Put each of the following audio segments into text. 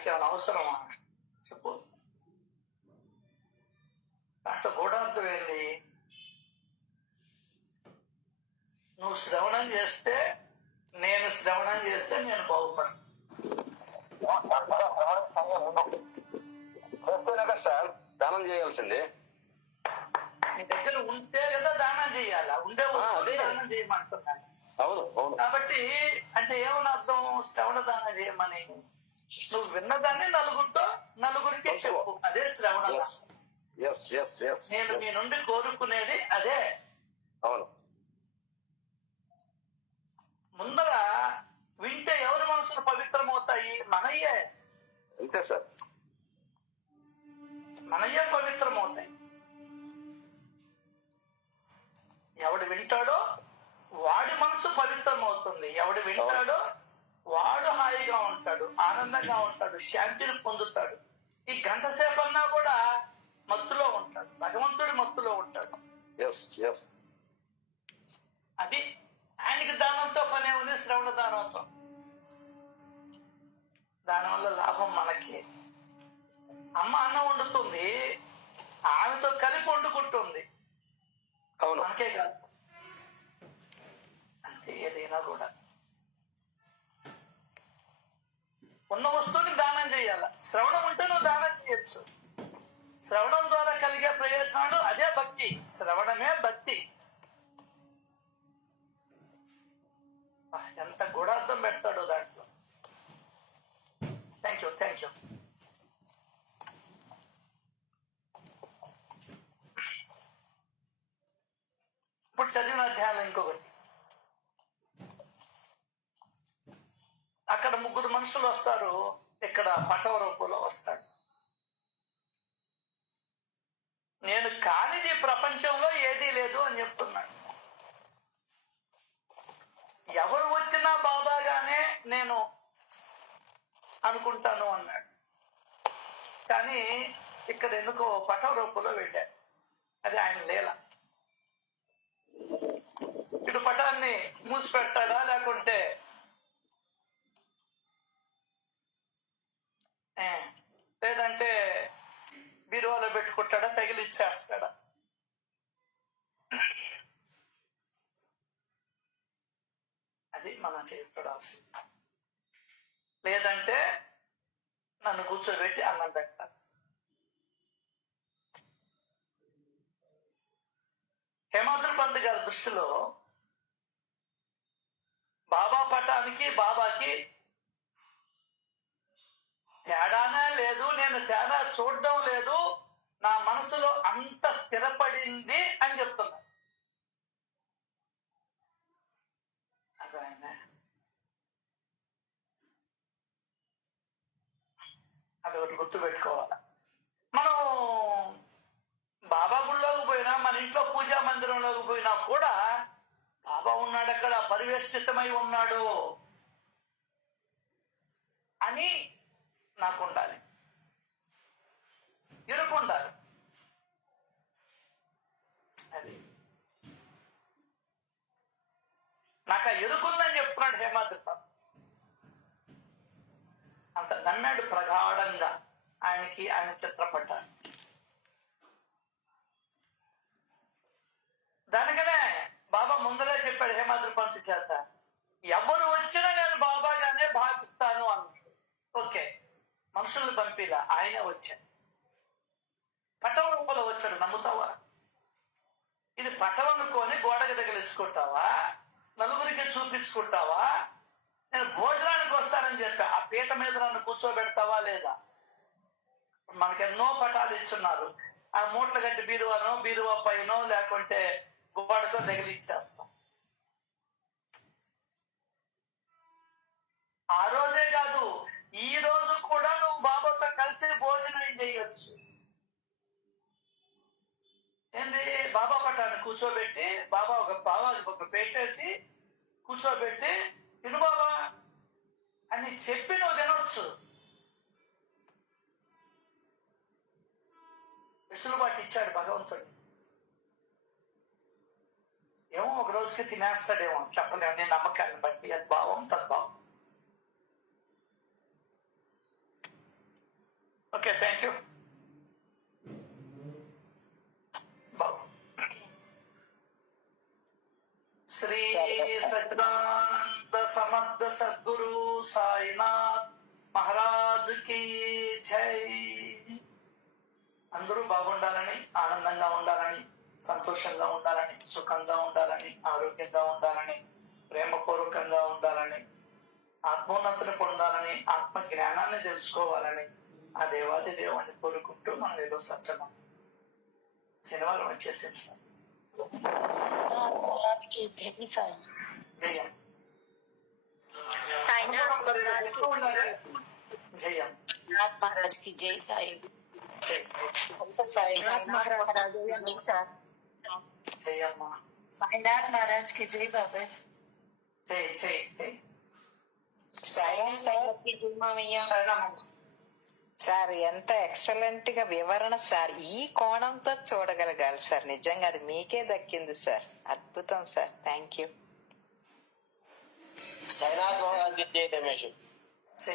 దానికి ఏమైనా అవసరమా చెప్పు. దాంట్లో గూఢార్థం ఏంది? నువ్వు శ్రవణం చేస్తే నేను బాగుపడను. చేస్తేనే సార్ దానం చేయాల్సింది. నీ దగ్గర ఉంటే కదా దానం చేయాలా, ఉండే వస్తువు దానం చేయమంటున్నాను. అవును అవును. కాబట్టి అంటే ఏమని అర్థం? శ్రవణ దానం చేయమని నువ్వు విన్నదాన్ని నలుగురికి చెప్పు, అదే శ్రవణ. నేను మీ నుండి కోరుకునేది అదే. అవును. ముందర వింటే ఎవరి మనసులు పవిత్రమవుతాయి? మనయ్యే. అంతే సార్, మనయ్యే పవిత్రమవుతాయి. ఎవడు వింటాడో వాడి మనసు పవిత్రమవుతుంది. ఎవడు వింటాడో వాడు హాయిగా ఉంటాడు, ఆనందంగా ఉంటాడు, శాంతిని పొందుతాడు. ఈ గంట సేపు అన్నా కూడా మత్తులో ఉంటాడు, భగవంతుడి మత్తులో ఉంటాడు. అది ఆయనకి దానంతో పనే ఉంది, శ్రవణ దానంతో. దానివల్ల లాభం మనకి. అమ్మ అన్నం వండుతుంది, ఆమెతో కలిపి వండుకుంటుంది, మనకే కాదు. అంతే ఏదైనా కూడా ఉన్న వస్తువుని దానం చేయాల. శ్రవణం ఉంటే నువ్వు దానం చేయొచ్చు. శ్రవణం ద్వారా కలిగే ప్రయోజనాలు అదే భక్తి. శ్రవణమే భక్తి. ఎంత గూఢార్థం పెడతాడో దాంట్లో. Thank you. ఇప్పుడు చదివిన అధ్యాయంలో ఇంకొకటి. అక్కడ 3 మనుషులు వస్తారు, ఇక్కడ పటవ రూపంలో వస్తాడు. నేను కానిది ప్రపంచంలో ఏదీ లేదు అని చెప్తున్నాడు. ఎవరు వచ్చినా బాబాగానే నేను అనుకుంటాను అన్నాడు. కానీ ఇక్కడ ఎందుకో పటవ రూపంలో వెళ్ళాడు. అది ఆయన లీల. ఇటు పటాన్ని మూసి పెడతాడా, లేకుంటే లేదంటే బీరువాలో పెట్టుకుంటాడా, తగిలిచ్చేస్తాడా? అది మనం చూడాల్సింది. లేదంటే నన్ను కూర్చోబెట్టి అన్నం పెట్టాలి. హేమాద్రి పంత్ గారి దృష్టిలో బాబా పటానికి బాబాకి తేడానే లేదు. నేను తేడా చూడడం లేదు, నా మనసులో అంత స్థిరపడింది అని చెప్తున్నా. అర్థమైందా? అదొకటి గుర్తు పెట్టుకోవాలి. మనం బాబా గుళ్ళోకి పోయినా, మన ఇంట్లో పూజా మందిరంలోకి పోయినా కూడా బాబా ఉన్నాడు, అక్కడ పరివేష్టితమై ఉన్నాడు అని నాకు ఉండాలి, ఎరుకుండాలి. అది నాకు ఆ ఎరుకుందని చెప్తున్నాడు హేమాద్రి పంత్. అంత నమ్మాడు ప్రగాఢంగా ఆయనకి, ఆయన చిత్రపటాన్ని. దానికనే బాబా ముందరే చెప్పాడు హేమాద్రి పంత్ చేత, ఎవరు వచ్చినా నేను బాబాగానే భావిస్తాను అన్నాడు. ఓకే, మనుషుల్ని పంపిలా, ఆయనే వచ్చాడు. పటం రూపంలో వచ్చాడు. నమ్ముతావా? ఇది పటం అనుకొని గోడకి తగిలించుకుంటావా, నలుగురికి చూపించుకుంటావా? నేను భోజనానికి వస్తానని చెప్పా, ఆ పీట మీద నన్ను కూర్చోబెడతావా లేదా? మనకెన్నో పటాలు ఇచ్చున్నారు, ఆ మూటలు గట్టి బీరువా పైనో లేకుంటే గోడకో తగిలిచ్చేస్తాం. ఆ రోజే కాదు, ఈ రోజు కూడా నువ్వు బాబాతో కలిసి భోజనం చేయొచ్చు. ఏంది? బాబా పటాన్ని కూర్చోబెట్టి, బాబా ఒక పెట్టేసి కూర్చోబెట్టి, తిను బాబా అని చెప్పి నువ్వు తినొచ్చు. వెసులుబాటు ఇచ్చాడు భగవంతుడు. ఏమో ఒక రోజుకి తినేస్తాడేమో, చెప్పలేము. నీ నమ్మకాన్ని బట్టి యద్భావం తద్భావం. Okay, thank you. Shri Sachchidananda Samarth Sadguru Sainath Maharaj కి జై. అందరూ బాగుండాలని, ఆనందంగా ఉండాలని, సంతోషంగా ఉండాలని, సుఖంగా ఉండాలని, ఆరోగ్యంగా ఉండాలని, ప్రేమపూర్వకంగా ఉండాలని, ఆత్మోన్నతిని పొందాలని, ఆత్మ జ్ఞానాన్ని తెలుసుకోవాలని ఆ దేవాది దేవుని కోరుకుంటూ మనం ఏదో సత్సంగం శనివారం వచ్చేసింది సార్. జయం జయం महाराज की जय साई. జయమ్మ साईनाथ महाराज की जय बाबा. జై జై జై సార్ ఎంత ఎక్సలెంట్ గా వివరణ సార్. ఈ కోణంతో చూడగలగాలి సార్. నిజంగా అది మీకే దక్కింది సార్. అద్భుతం sir. Thank you. Sainath Maharaj జై రమేష్.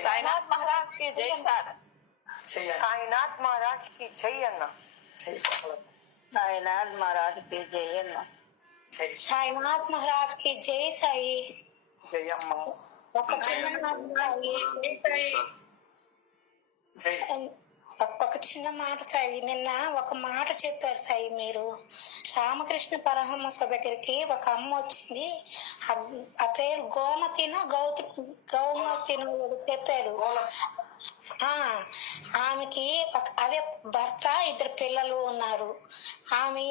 సాయినాథ్ మహారాజ్ కి జై సార్. జయ సాయినాథ్ మహారాజ్ కి జై అన్న. జై సకల साईनाथ महाराज की जय अन्न. జై साईनाथ महाराज की जय साई. జయమ్మ ఒక చిన్న జై ఒక చిన్న మాట సాయి. నిన్న ఒక మాట చెప్పారు సాయి మీరు. రామకృష్ణ పరమహంస దగ్గరికి ఒక అమ్మ వచ్చింది. ఆ పేరు గోమతినో గౌమతినో చెప్పారు. ఆమెకి అదే భర్త, 2 పిల్లలు ఉన్నారు. ఆమె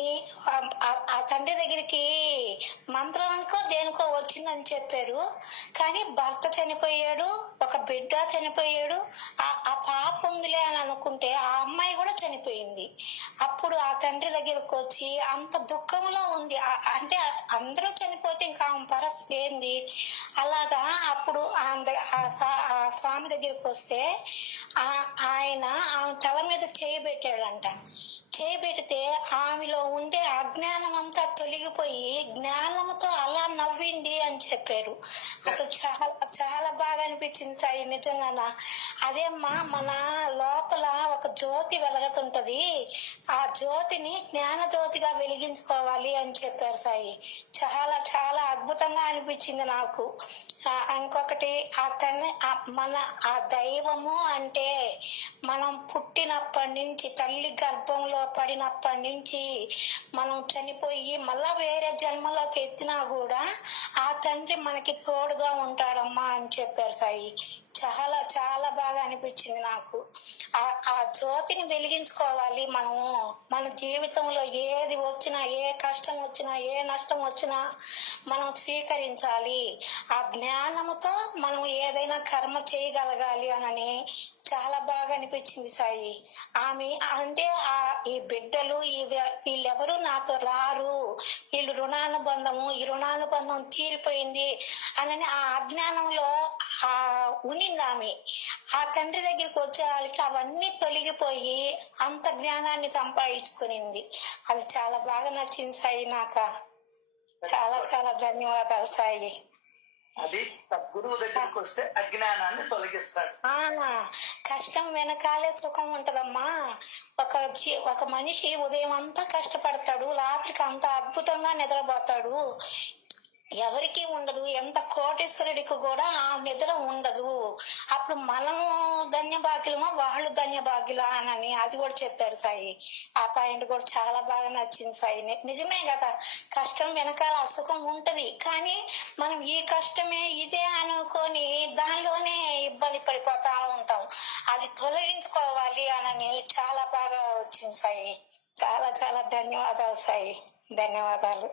ఆ తండ్రి దగ్గరికి మంత్రానికో దేనికో వచ్చిందని చెప్పారు. కానీ భర్త చనిపోయాడు, ఒక బిడ్డ చనిపోయాడు. ఆ పాప ఉందిలే అని అనుకుంటే ఆ అమ్మాయి కూడా చనిపోయింది. అప్పుడు ఆ తండ్రి దగ్గరకు వచ్చి అంత దుఃఖంలో ఉంది. అంటే అందరూ చనిపోతే ఇంకా ఆమె పరిస్థితి ఏంది? అలాగా అప్పుడు ఆ స్వామి దగ్గరికి వస్తే ఆయన ఆమె తల మీద చేయబెట్టాడంట. చేయబెడితే ఆమెలో ఉండే అజ్ఞానం అంతా తొలగిపోయి జ్ఞానంతో అలా నవ్వింది అని చెప్పారు. అసలు చాలా చాలా బాగా అనిపించింది సాయి. నిజంగా అదేమ్మా, మన లోపల ఒక జ్యోతి వెలగతుంటది. ఆ జ్యోతిని జ్ఞాన జ్యోతిగా వెలిగించుకోవాలి అని చెప్పారు సాయి. చాలా చాలా అద్భుతంగా అనిపించింది నాకు. ఇంకొకటి మన ఆ దైవము అంటే మనం పుట్టినప్పటి నుంచి, తల్లి గర్భంలో పడినప్పటి నుంచి మనం చనిపోయి మళ్ళా వేరే జన్మలోకి ఎత్తినా కూడా ఆ తండ్రి మనకి తోడుగా ఉంటాడమ్మా అని చెప్పారు సాయి. చాలా చాలా బాగా అనిపించింది నాకు. ఆ జ్యోతిని వెలిగించుకోవాలి మనము. మన జీవితంలో ఏది వచ్చినా, ఏ కష్టం వచ్చినా, ఏ నష్టం వచ్చినా మనం స్వీకరించాలి. ఆ జ్ఞానముతో మనం ఏదైనా కర్మ చేయగలగాలి అని చాలా బాగా అనిపించింది సాయి. ఆమె అంటే ఈ బిడ్డలు వీళ్ళెవరు నాతో రారు, వీళ్ళు ఈ రుణానుబంధం తీరిపోయింది అని ఆ అజ్ఞానంలో ఉనింది ఆమె. ఆ తండ్రి దగ్గరికి వచ్చే వాళ్ళకి అవన్నీ తొలగిపోయి అంత జ్ఞానాన్ని సంపాదించుకునింది. అది చాలా బాగా నచ్చింది సాయి. నాకు చాలా చాలా ధన్యవాదాలు సాయి. అది సద్గురువు దగ్గరికి వస్తే అజ్ఞానాన్ని తొలగిస్తాడు. కష్టం వెనకాలే సుఖం ఉంటదమ్మా. ఒక మనిషి ఉదయం అంతా కష్టపడతాడు, రాత్రికి అంత అద్భుతంగా నిద్రపోతాడు. ఎవరికి ఉండదు. ఎంత కోటేశ్వరుడికి కూడా ఆ నిద్ర ఉండదు. అప్పుడు మనము ధన్యభాగ్యులమో వాళ్ళు ధన్యభాగ్యులా అని అది కూడా చెప్పారు సాయి. ఆ పాయింట్ కూడా చాలా బాగా నచ్చింది సాయి. నిజమే కదా, కష్టం వెనకాల అసుఖం ఉంటది. కానీ మనం ఈ కష్టమే ఇదే అనుకొని దానిలోనే ఇబ్బంది పడిపోతా ఉంటాం. అది తొలగించుకోవాలి అని చాలా బాగా వచ్చింది సాయి. చాలా చాలా ధన్యవాదాలు సాయి. ధన్యవాదాలు.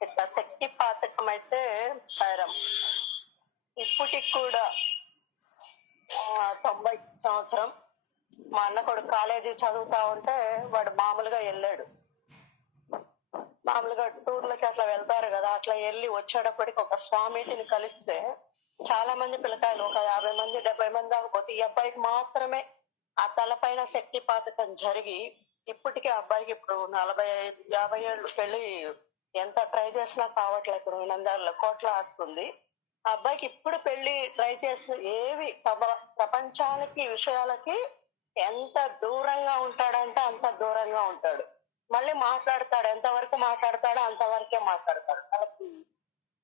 ఇట్లా శక్తి పాతకం అయితే సారం ఇప్పటికి కూడా 90 సంవత్సరం మా అన్న కొడుకు కాలేజీ చదువుతా ఉంటే వాడు మామూలుగా వెళ్ళాడు. మామూలుగా టూర్లకి అట్లా వెళ్తారు కదా, అట్లా వెళ్ళి వచ్చేటప్పటికి ఒక స్వామిని కలిస్తే చాలా మంది పిల్లకాయలు, ఒక 50 మంది 70 మంది దాకా పోతే ఈ అబ్బాయికి మాత్రమే ఆ తలపైన శక్తి పాతకం జరిగి ఇప్పటికీ అబ్బాయికి ఇప్పుడు 45-50 ఏళ్ళు పెళ్లి ఎంత ట్రై చేసినా కావట్లేదు. 20 కోట్ల ఆస్తుంది. ఆ అబ్బాయికి ఇప్పుడు పెళ్లి ట్రై చేసిన ఏవి ప్రపంచానికి విషయాలకి ఎంత దూరంగా ఉంటాడంటే అంత దూరంగా ఉంటాడు. మళ్ళీ మాట్లాడతాడు, ఎంతవరకు మాట్లాడతాడో అంతవరకే మాట్లాడతాడు. వాళ్ళకి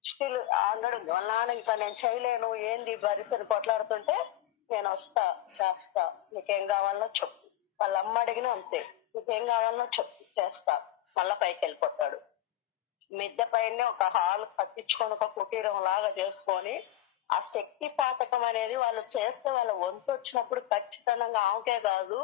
స్టిల్ అందడు నాన్న ఇంకా నేను చేయలేను, ఏంది పరిస్థితి కొట్లాడుతుంటే నేను వస్తా చేస్తా, నీకేం కావాలనో చెప్పు. వాళ్ళ అమ్మ అడిగిన అంతే, నీకేం కావాలనో చెప్పు చేస్తా, మళ్ళా పైకి వెళ్ళిపోతాడు. మిద్దె పైన ఒక హాల్ కట్టించుకొని ఒక కుటీరం లాగా చేసుకొని ఆ శక్తి పాతకం అనేది వాళ్ళు చేస్తే వాళ్ళ వంతు వచ్చినప్పుడు ఖచ్చితంగా ఆమెకే కాదు,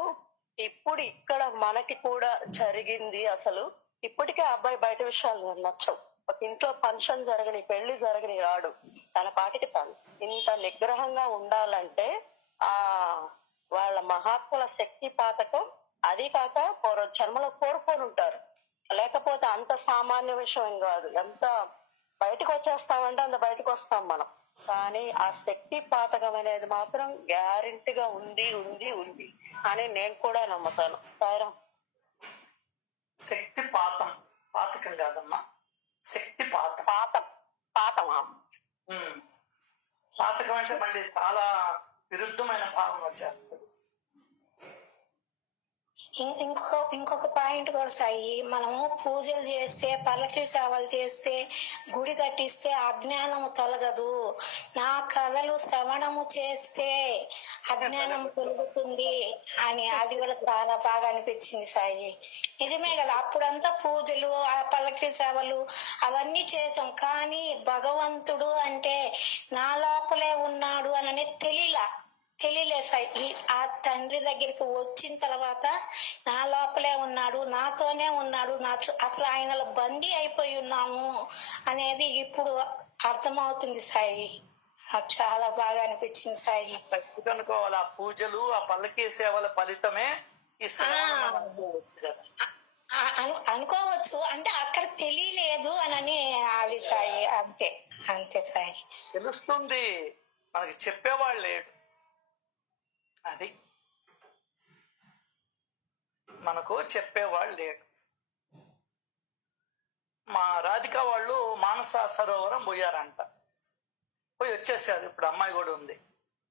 ఇప్పుడు ఇక్కడ మనకి కూడా జరిగింది. అసలు ఇప్పటికే అబ్బాయి బయట విషయాలు నాకు నచ్చవు. ఒక ఇంట్లో ఫంక్షన్ జరగని, పెళ్లి జరగని రాడు, తన పాటికి తను ఇంత నిగ్రహంగా ఉండాలంటే ఆ వాళ్ళ మహాత్ముల శక్తి పాతకం. అది కాక పూర్వ జన్మలో కోరుకొని ఉంటారు, లేకపోతే అంత సామాన్య విషయం ఏం కాదు. ఎంత బయటకు వచ్చేస్తామంటే అంత బయటకు వస్తాం మనం, కానీ ఆ శక్తి పాతకం అనేది మాత్రం గ్యారెంటీగా ఉంది ఉంది ఉంది అని నేను కూడా నమ్ముతాను. సాయిరాం. శక్తి పాతకం కాదమ్మా, శక్తి పాతం. పాతమా? పాతకం అంటే మళ్ళీ చాలా విరుద్ధమైన భావన వచ్చేస్తుంది. ఇంకొక పాయింట్ కూడా సాయి, మనము పూజలు చేస్తే, పల్లకి సేవలు చేస్తే, గుడి కట్టిస్తే అజ్ఞానము తొలగదు. నా కథలు శ్రవణము చేస్తే అజ్ఞానం తొలగుతుంది అని అది కూడా చాలా బాగా అనిపించింది సాయి. నిజమే కదా, అప్పుడంతా పూజలు, ఆ పల్లకి సేవలు అవన్నీ చేసాం, కానీ భగవంతుడు అంటే నా లోపలే ఉన్నాడు అని తెలియలే సాయి. ఆ తండ్రి దగ్గరికి వచ్చిన తర్వాత నా లోపలే ఉన్నాడు, నాతోనే ఉన్నాడు, అసలు ఆయనలో బందీ అయిపోయి ఉన్నాము అనేది ఇప్పుడు అర్థమవుతుంది సాయి. నాకు చాలా బాగా అనిపించింది సాయి. అనుకోవాలి, ఆ పూజలు, ఆ పల్లకీ సేవల ఫలితమే ఈ అనుకోవచ్చు. అంటే అక్కడ తెలియలేదు అని అది సాయి. అంతే సాయి. తెలుస్తుంది, మనకి చెప్పేవాళ్ళు లేడు. అది మనకు చెప్పేవాళ్ళు లేడు. మా రాధిక వాళ్ళు మానస సరోవరం పోయారంట, పోయి వచ్చేసారు. ఇప్పుడు అమ్మాయి కూడా ఉంది.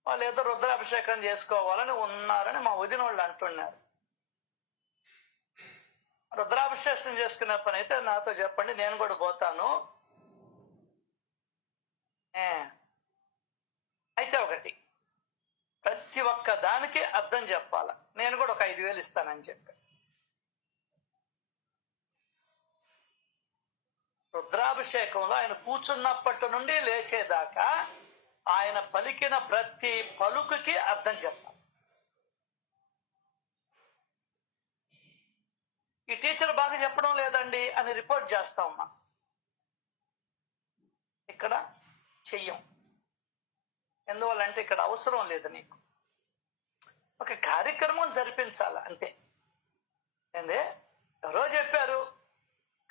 వాళ్ళు ఏదో రుద్రాభిషేకం చేసుకోవాలని ఉన్నారని మా వదిన వాళ్ళు అంటున్నారు. రుద్రాభిషేకం చేసుకునే పని అయితే నాతో చెప్పండి, నేను కూడా పోతాను. అయితే ఒకటి, ప్రతి ఒక్క దానికి అర్థం చెప్పాల. నేను కూడా ఒక 5,000 ఇస్తానని చెప్పి, రుద్రాభిషేకంలో ఆయన కూర్చున్నప్పటి నుండి లేచేదాకా ఆయన పలికిన ప్రతి పలుకుకి అర్థం చెప్పాలి. ఈ టీచర్ బాగా చెప్పడం లేదండి అని రిపోర్ట్ చేస్తాం మనం. ఇక్కడ చెయ్యం. ఎందువల్లంటే ఇక్కడ అవసరం లేదు. నీకు ఒక కార్యక్రమం జరిపించాల అంతే. ఏందే ఎవరో చెప్పారు,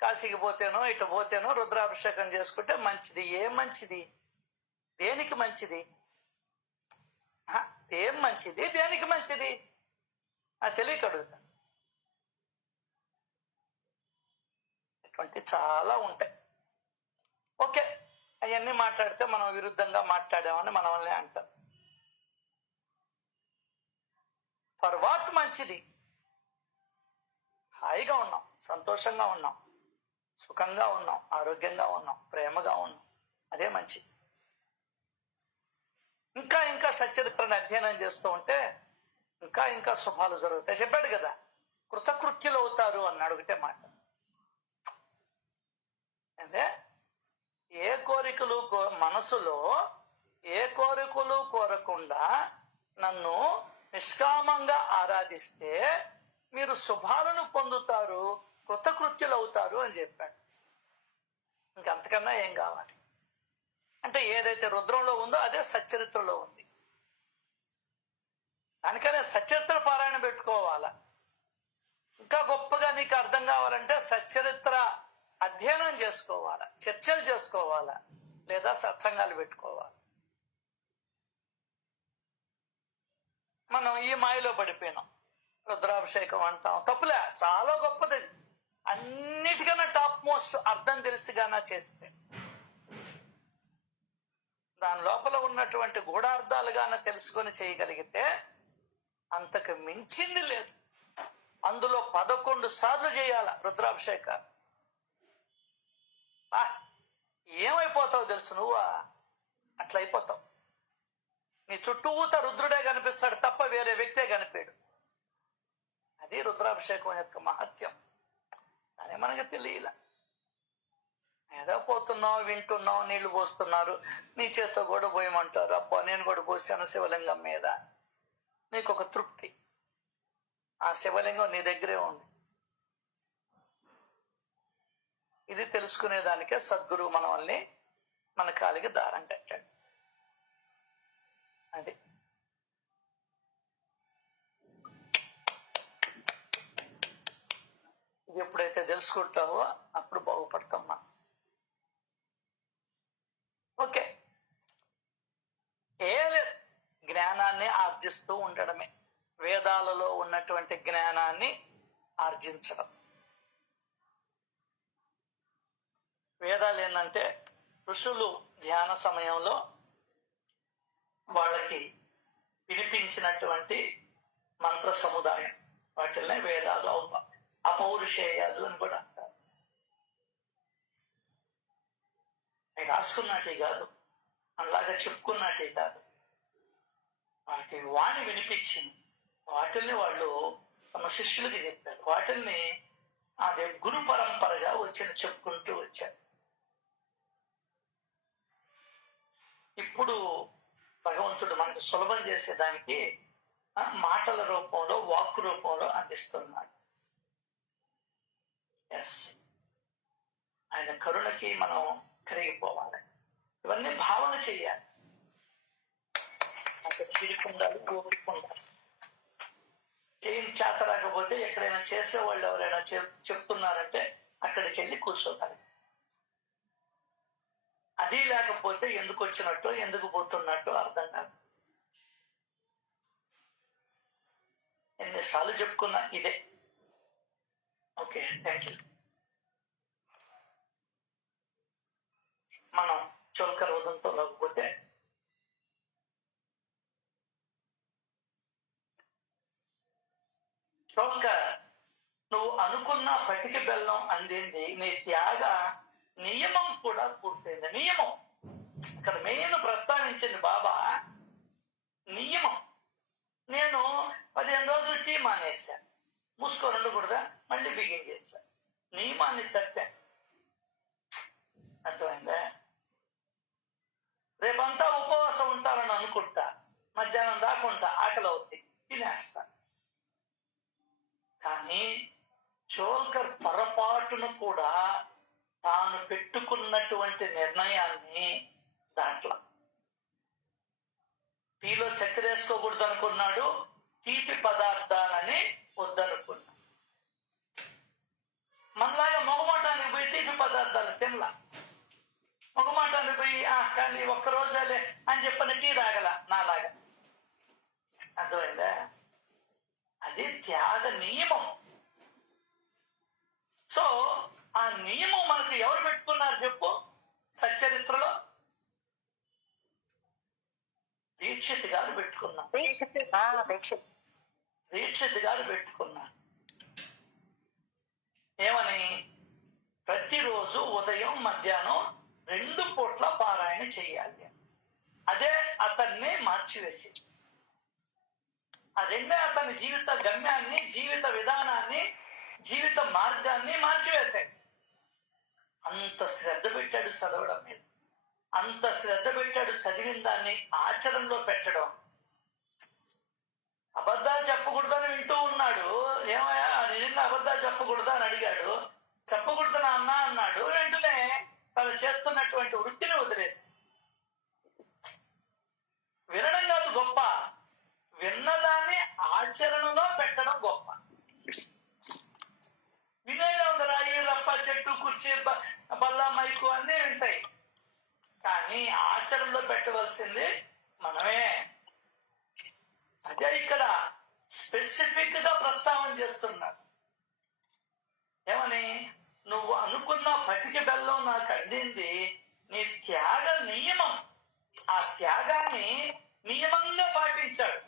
కాశీకి పోతేనో ఇటు పోతేనో రుద్రాభిషేకం చేసుకుంటే మంచిది. ఏం మంచిది? దేనికి మంచిది? ఏం మంచిది? దేనికి మంచిది? తెలియకడుగుతా. ఇటువంటి చాలా ఉంటాయి. ఓకే, అవన్నీ మాట్లాడితే మనం విరుద్ధంగా మాట్లాడామని మన వాళ్ళే అంటారు. ఫర్ వాట్ మంచిది? హాయిగా ఉన్నాం, సంతోషంగా ఉన్నాం, సుఖంగా ఉన్నాం, ఆరోగ్యంగా ఉన్నాం, ప్రేమగా ఉన్నాం, అదే మంచిది. ఇంకా ఇంకా సచ్చరిత్రను అధ్యయనం చేస్తూ ఉంటే ఇంకా ఇంకా శుభాలు జరుగుతాయి. చెప్పాడు కదా, కృతకృత్యులు అవుతారు అన్నాడు. ఒకటే మాట. అదే ఏ కోరికలు మనసులో ఏ కోరికలు కోరకుండా నన్ను నిష్కామంగా ఆరాధిస్తే మీరు శుభాలను పొందుతారు, కృతకృత్యులు అవుతారు అని చెప్పాడు. ఇంకంతకన్నా ఏం కావాలి? అంటే ఏదైతే రుద్రంలో ఉందో అదే సచ్చరిత్రలో ఉంది. దానికనే సచ్చరిత్ర పారాయణ పెట్టుకోవాలా. ఇంకా గొప్పగా నీకు అర్థం కావాలంటే సచ్చరిత్ర అధ్యయనం చేసుకోవాలా, చర్చలు చేసుకోవాలా, లేదా సత్సంగాలు పెట్టుకోవాలి. మనం ఈ మాయలో పడిపోయినాం. రుద్రాభిషేకం అంటాం, తప్పులే, చాలా గొప్పది. అన్నిటికన్నా టాప్ మోస్ట్ అర్థం తెలిసిగానా చేస్తే, దాని లోపల ఉన్నటువంటి గూఢార్థాలుగాన తెలుసుకొని చేయగలిగితే అంతకు మించింది లేదు. అందులో 11 సార్లు చేయాల రుద్రాభిషేక. ఏమైపోతావు తెలుసు నువ్వు? అట్లా అయిపోతావు. నీ చుట్టూత రుద్రుడే కనిపిస్తాడు తప్ప వేరే వ్యక్తే కనిపాడు. అది రుద్రాభిషేకం యొక్క మహత్యం. కానీ మనకి తెలియలే. ఏదో పోతున్నావు, వింటున్నావు, నీళ్లు పోస్తున్నారు, నీ చేత్తో కూడా పోయమంటారు. అబ్బా నేను కూడా పోసాను శివలింగం మీద. నీకు ఒక తృప్తి, ఆ శివలింగం నీ దగ్గరే ఉంది. ఇది తెలుసుకునేదానికే సద్గురువు మనల్ని మన కాలికి దారం కట్టాడు. అది ఇది ఎప్పుడైతే తెలుసుకుంటావో అప్పుడు బాగుపడతాం మనం. ఓకే, ఏ లేదు, జ్ఞానాన్ని ఆర్జిస్తూ ఉండడమే. వేదాలలో ఉన్నటువంటి జ్ఞానాన్ని ఆర్జించడం. వేదాలు ఏంటంటే ఋషులు ధ్యాన సమయంలో వాళ్ళకి వినిపించినటువంటి మంత్ర సముదాయం, వాటిల్నే వేదాలు అపౌరుషేయాలు అని కూడా అంటారు. అవి రాసుకున్నట్టే కాదు, అలాగా చెప్పుకున్నట్టే కాదు, వాళ్ళకి వాణి వినిపించింది. వాటిల్ని వాళ్ళు తమ శిష్యులకి చెప్పారు. వాటిల్ని అదే గురు పరంపరగా చెప్పుకుంటూ వచ్చారు. ఇప్పుడు భగవంతుడు మనకు సులభం చేసేదానికి మాటల రూపంలో, వాక్కు రూపంలో అందిస్తున్నాడు. ఎస్, ఆయన కరుణకి మనం కరిగిపోవాలి. ఇవన్నీ భావన చెయ్యాలి. అక్కడ చిరుకుండాలి, ఓపిక ఉండాలి. ఏం చేత రాకపోతే ఎక్కడైనా చేసేవాళ్ళు ఎవరైనా చెప్తున్నారంటే అక్కడికి వెళ్ళి కూర్చోవాలి. అది లేకపోతే ఎందుకు వచ్చినట్టు, ఎందుకు పోతున్నట్టు అర్థం కాదు. ఎన్నిసార్లు చెప్పుకున్నా ఇదే. Okay, thank you. మనం చోల్కర్ ఉదంతో లేకపోతే చోల్కర్, నువ్వు అనుకున్న పటిక బెల్లం అందింది, నీ త్యాగ నియమం కూడా పూర్తయింది. నియమం ఇక్కడ మెయిన్ ప్రస్తావించింది బాబా, నియమం. నేను 15 రోజులు టీ మానేసా, మూసుకొని ఉండకూడదా, మళ్ళీ బిగిన్ చేశా, నియమాన్ని తట్టా. అర్థమైందా? రేపంతా ఉపవాసం ఉంటారని అనుకుంటా, మధ్యాహ్నం దాకుంటా, ఆకలి అవుద్ది, తినేస్తా. కానీ చోల్కర్ పొరపాటును కూడా తాను పెట్టుకున్నటువంటి నిర్ణయాన్ని దాంట్లో టీలో చక్కెర వేసుకోకూడదు అనుకున్నాడు, తీపి పదార్థాలని వద్దనుకున్నాడు. మనలాగా మొగమాటానికి పోయి తీపి పదార్థాలు తినలా. మొగమాటానికి పోయి కానీ ఒక్కరోజులే అని చెప్పని టీ తాగల నాలాగా. అర్థమైందా? అది త్యాగ నియమం. సో ఆ నియమం మనకు ఎవరు పెట్టుకున్నారు చెప్పు? సచ్చరిత్రలో దీక్షిత్ గారు పెట్టుకున్నారు. దీక్షిత్ గారు పెట్టుకున్నారు. ఏమని? ప్రతిరోజు ఉదయం మధ్యాహ్నం 2 పూట్ల పారాయణ చెయ్యాలి. అదే అతన్ని మార్చివేసింది. ఆ రెండే అతని జీవిత గమ్యాన్ని, జీవిత విధానాన్ని, జీవిత మార్గాన్ని మార్చివేశాడు. అంత శ్రద్ధ పెట్టాడు చదవడం మీద, అంత శ్రద్ధ పెట్టాడు చదివిన దాన్ని ఆచరణలో పెట్టడం. అబద్ధాలు చెప్పకూడదని వింటూ ఉన్నాడు. ఏమయ్యా నిజంగా అబద్ధాలు చెప్పకూడదా అని అడిగాడు. చెప్పకూడదు నాన్న అన్నాడు. వెంటనే తను చేస్తున్నటువంటి వృత్తిని వదిలేసి, వినడం కాదు గొప్ప, విన్నదాన్ని ఆచరణలో పెట్టడం గొప్ప. వినేగా ఉందరా, ఈ రప్ప, చెట్టు, కుర్చీ, బల్ల, మైకు అన్నీ ఉంటాయి, కానీ ఆచరణలో పెట్టవలసింది మనమే. అదే ఇక్కడ స్పెసిఫిక్ గా ప్రస్తావన చేస్తున్నాడు. ఏమని? నువ్వు అనుకున్న పటిక బెల్లం నాకు అందింది నీ త్యాగ నియమం. ఆ త్యాగాన్ని నియమంగా పాటించాడు.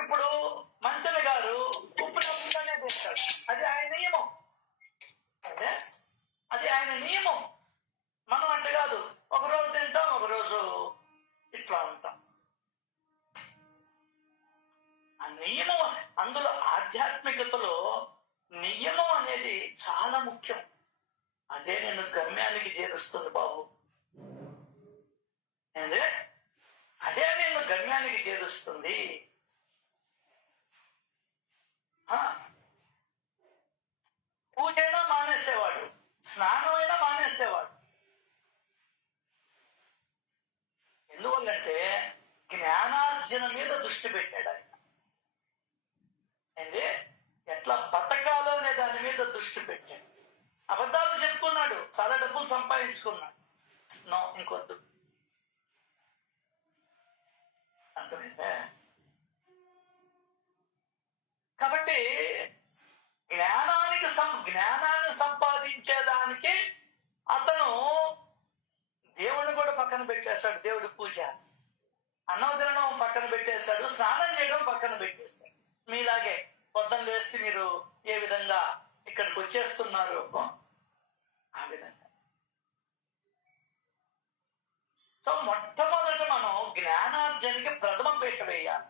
ఇప్పుడు నియమం, అందులో ఆధ్యాత్మికతలో నియమం అనేది చాలా ముఖ్యం. అదే నేను గమ్యానికి చేరుస్తుంది బాబు. అదే నేను గమ్యానికి చేరుస్తుంది. పూజైనా మానేసేవాడు, స్నానమైనా మానేసేవాడు. ఎందువల్లంటే జ్ఞానార్జన మీద దృష్టి పెట్టాడు ఆయన. ఎట్లా బతకాలో అనే దాని మీద దృష్టి పెట్టాడు. అబద్ధాలు చెప్పుకున్నాడు, చాలా డబ్బులు సంపాదించుకున్నాడు. నో, ఇంకొద్దు. అర్థమైందే? కాబట్టి జ్ఞానాన్ని సంపాదించేదానికి అతను దేవుడిని కూడా పక్కన పెట్టేశాడు. దేవుడి పూజ, అన్నం తినడం పక్కన పెట్టేశాడు, స్నానం చేయడం పక్కన పెట్టేశాడు. మీలాగే పొద్దున్న లేచి మీరు ఏ విధంగా ఇక్కడికి వచ్చేస్తున్నారు ఆ విధంగా. సో మొట్టమొదట మనం జ్ఞానార్జనకి ప్రథమ పీట వేయాలి.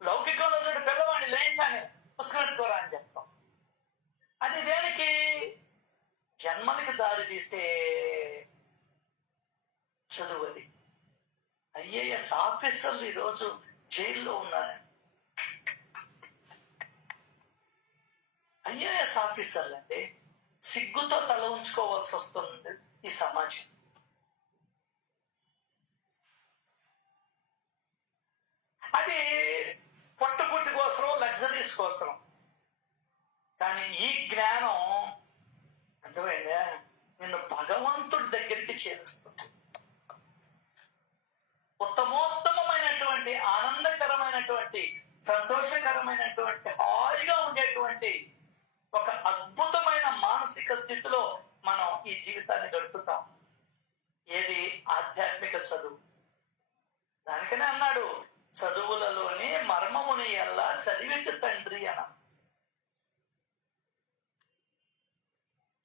లౌకికంలో చూడ పిల్లవాడిని లేయంగానే పుస్తకం ఎత్తుకోరా అని చెప్తాం. అది దేనికి? జన్మలకి దారి తీసే చదువు అది. ఐఏఎస్ ఆఫీసర్లు ఈరోజు జైల్లో ఉన్నారు. ఐఏఎస్ ఆఫీసర్లు అంటే సిగ్గుతో తల ఉంచుకోవాల్సి వస్తుంది ఈ సమాజం. అది పట్టుపుట్టి కోసం, లగ్జరీస్ కోసం. కానీ ఈ జ్ఞానం అర్థమైందా, నిన్ను భగవంతుడి దగ్గరికి చేరుస్తుంది. ఉత్తమోత్తమైనటువంటి, ఆనందకరమైనటువంటి, సంతోషకరమైనటువంటి, హాయిగా ఉండేటువంటి ఒక అద్భుతమైన మానసిక స్థితిలో మనం ఈ జీవితాన్ని గడుపుతాం. ఏది? ఆధ్యాత్మిక చదువు. దానికనే అన్నాడు, చదువులలోని మర్మముని ఎల్లా చదివికి తండ్రి అన.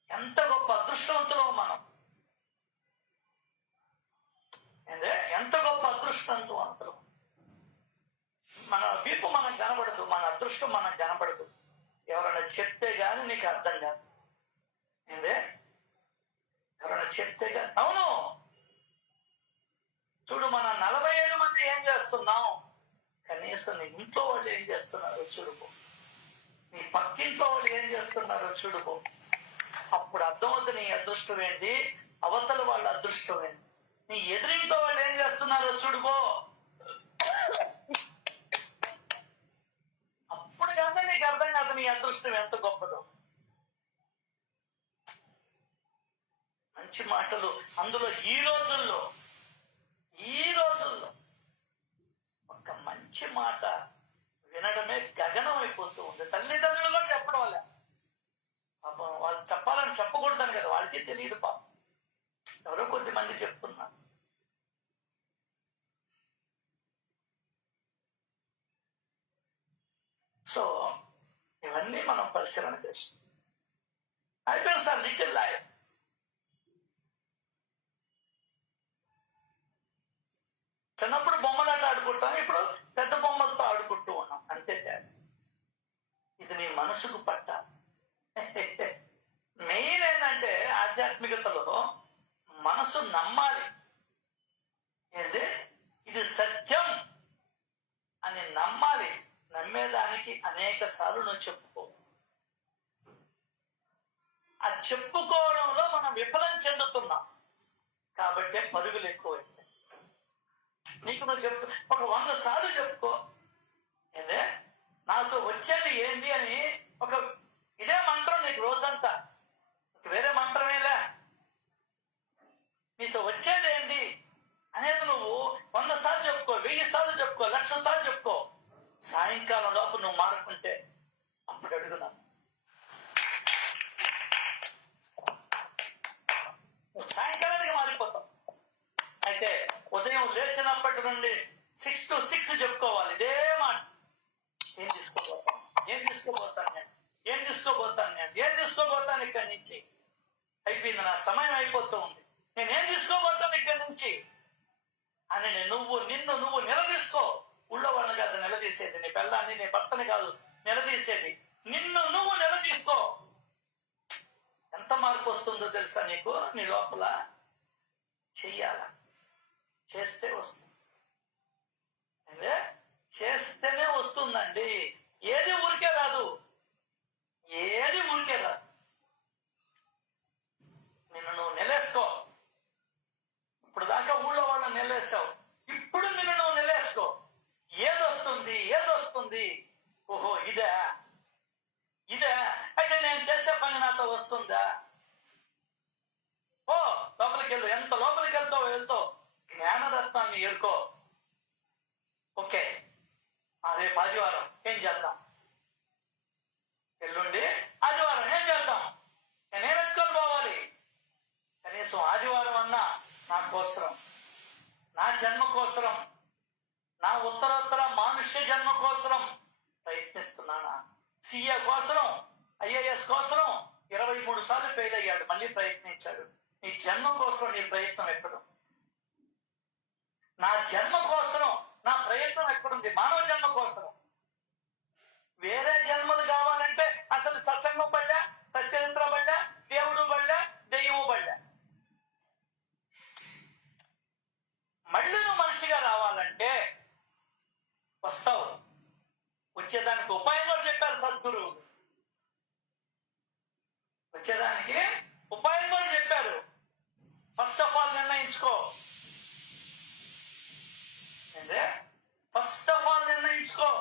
ఎంత గొప్ప అదృష్టవంతులో మనం. ఎంత గొప్ప అదృష్టవంతులు. మన వీపు మనకు కనబడదు, మన అదృష్టం మనకు కనబడదు. ఎవరైనా చెప్తే గాని నీకు అర్థం కాదు. ఎవరైనా చెప్తే గాని. అవును, చూడు, మన 45 మంది ఏం చేస్తున్నాం, కనీసం నీ ఇంట్లో వాళ్ళు ఏం చేస్తున్నారో చూడుకో, నీ పక్కింట్లో వాళ్ళు ఏం చేస్తున్నారో చూడుకో. అప్పుడు అర్థమవుతుంది నీ అదృష్టం ఏంటి, అవతల వాళ్ళ అదృష్టం ఏంటి. నీ ఎదురింట్లో వాళ్ళు ఏం చేస్తున్నారో చూడుకో. అప్పుడు కాదా నీకు అర్థం కాదు నీ అదృష్టం ఎంత గొప్పదో. మంచి మాటలు. అందులో ఈ రోజుల్లో ఒక మంచి మాట వినడమే గగనం అయిపోతూ ఉంది. తల్లిదండ్రులు కూడా చెప్పడం వల్ల పాపం వాళ్ళు చెప్పాలని చెప్పకూడదని కదా, వాళ్ళకి తెలియదు పాపం. ఎవరో కొద్దిమంది చెప్తున్నారు. సో ఇవన్నీ మనం పరిశీలన చేస్తాం. అయిపోయింది సార్ లిటిల్ లైఫ్. చిన్నప్పుడు బొమ్మలాట ఆడుకుంటాం, ఇప్పుడు పెద్ద బొమ్మలతో ఆడుకుంటూ ఉన్నాం. అంతే తేడా. ఇది నీ మనసుకు పట్టాలి. మెయిన్ ఏంటంటే ఆధ్యాత్మికతలో మనసు నమ్మాలి. ఇది సత్యం అని నమ్మాలి. నమ్మేదానికి అనేక సార్లు నువ్వు చెప్పుకో. ఆ చెప్పుకోవడంలో మనం విఫలం చెందుతున్నాం కాబట్టి పరుగులు ఎక్కువైంది. నీకు నువ్వు చెప్పు, ఒక 100 సార్లు చెప్పుకో. నాతో వచ్చేది ఏంది అని ఒక ఇదే మంత్రం నీకు రోజంతా, వేరే మంత్రమేలా. నీతో వచ్చేది ఏంది అనేది నువ్వు 100 సార్లు చెప్పుకో, 1000 సార్లు చెప్పుకో, 1,00,000 సార్లు చెప్పుకో. సాయంకాలం లోపు నువ్వు మారుకుంటే అప్పుడు అడుగున్నాను. సాయంకాలానికి మారిపోతావు. అయితే ఉదయం లేచినప్పటి నుండి 6 to 6 చెప్పుకోవాలి ఇదే మాట. ఏం తీసుకోబోతాను ఇక్కడి నుంచి. అయిపోయింది, నా సమయం అయిపోతూ ఉంది, నేనేం తీసుకోబోతాను ఇక్కడి నుంచి అని నువ్వు నిలదీసుకో. ఊళ్ళో వాళ్ళని కాదు నిలదీసుకో. నిలదీసేది, నీ పిల్లాన్ని నీ భర్తని కాదు నిలదీసేది, నిన్ను నువ్వు నిలదీసుకో. ఎంత మార్పు వస్తుందో తెలుసా నీకు? నీ లోపల చెయ్యాల, చేస్తే వస్తుంది. అదే చేస్తేనే వస్తుందండి. ఏది ఊరికే రాదు, ఏది ఊరికే రాదు. నిన్ను నువ్వు నిలేసుకో. ఇప్పుడు దాకా ఊళ్ళో వాళ్ళని నిలేసావు, ఇప్పుడు నిన్ను నువ్వు నిలేసుకో. ఏదొస్తుంది, ఏదొస్తుంది? ఓహో ఇదే, ఇదే అయితే నేను చేసే పని నాతో వస్తుందా? ఓ లోపలికి వెళ్ళు. ఎంత లోపలికి వెళ్తావు జ్ఞానరత్నాన్ని ఏరుకో. ఓకే, రేపు ఆదివారం ఏం చేద్దాం, ఎల్లుండి ఆదివారం ఏం చేద్దాం, నేనేం పెట్టుకొని పోవాలి? కనీసం ఆదివారం అన్నా నా కోసరం, నా జన్మ కోసరం, నా ఉత్తరోత్తర మానుష్య జన్మ కోసరం ప్రయత్నిస్తున్నానా? సిఏ కోసరం, ఐఏఎస్ కోసరం 23 సార్లు ఫెయిల్ అయ్యాడు, మళ్ళీ ప్రయత్నించాడు. నీ జన్మ కోసం నీ ప్రయత్నం ఎక్కడ? నా జన్మ కోసం నా ప్రయత్నం ఎక్కడుంది? మానవ జన్మ కోసం. వేరే జన్మలు కావాలంటే అసలు సత్సంగం పడ్డా, సచరిత్ర పడ్డా, దేవుడు పడ్డా, దెయ్యము పడ్డా. మళ్ళీ నువ్వు మనిషిగా రావాలంటే వస్తావు. వచ్చేదానికి ఉపాయం కూడా చెప్పారు సద్గురు. వచ్చేదానికి ఉపాయం కూడా చెప్పారు. ఫస్ట్ ఆఫ్ ఆల్ నిర్ణయించుకో. అంటే ఫస్ట్ ఆఫ్ ఆల్ నిర్ణయించుకో.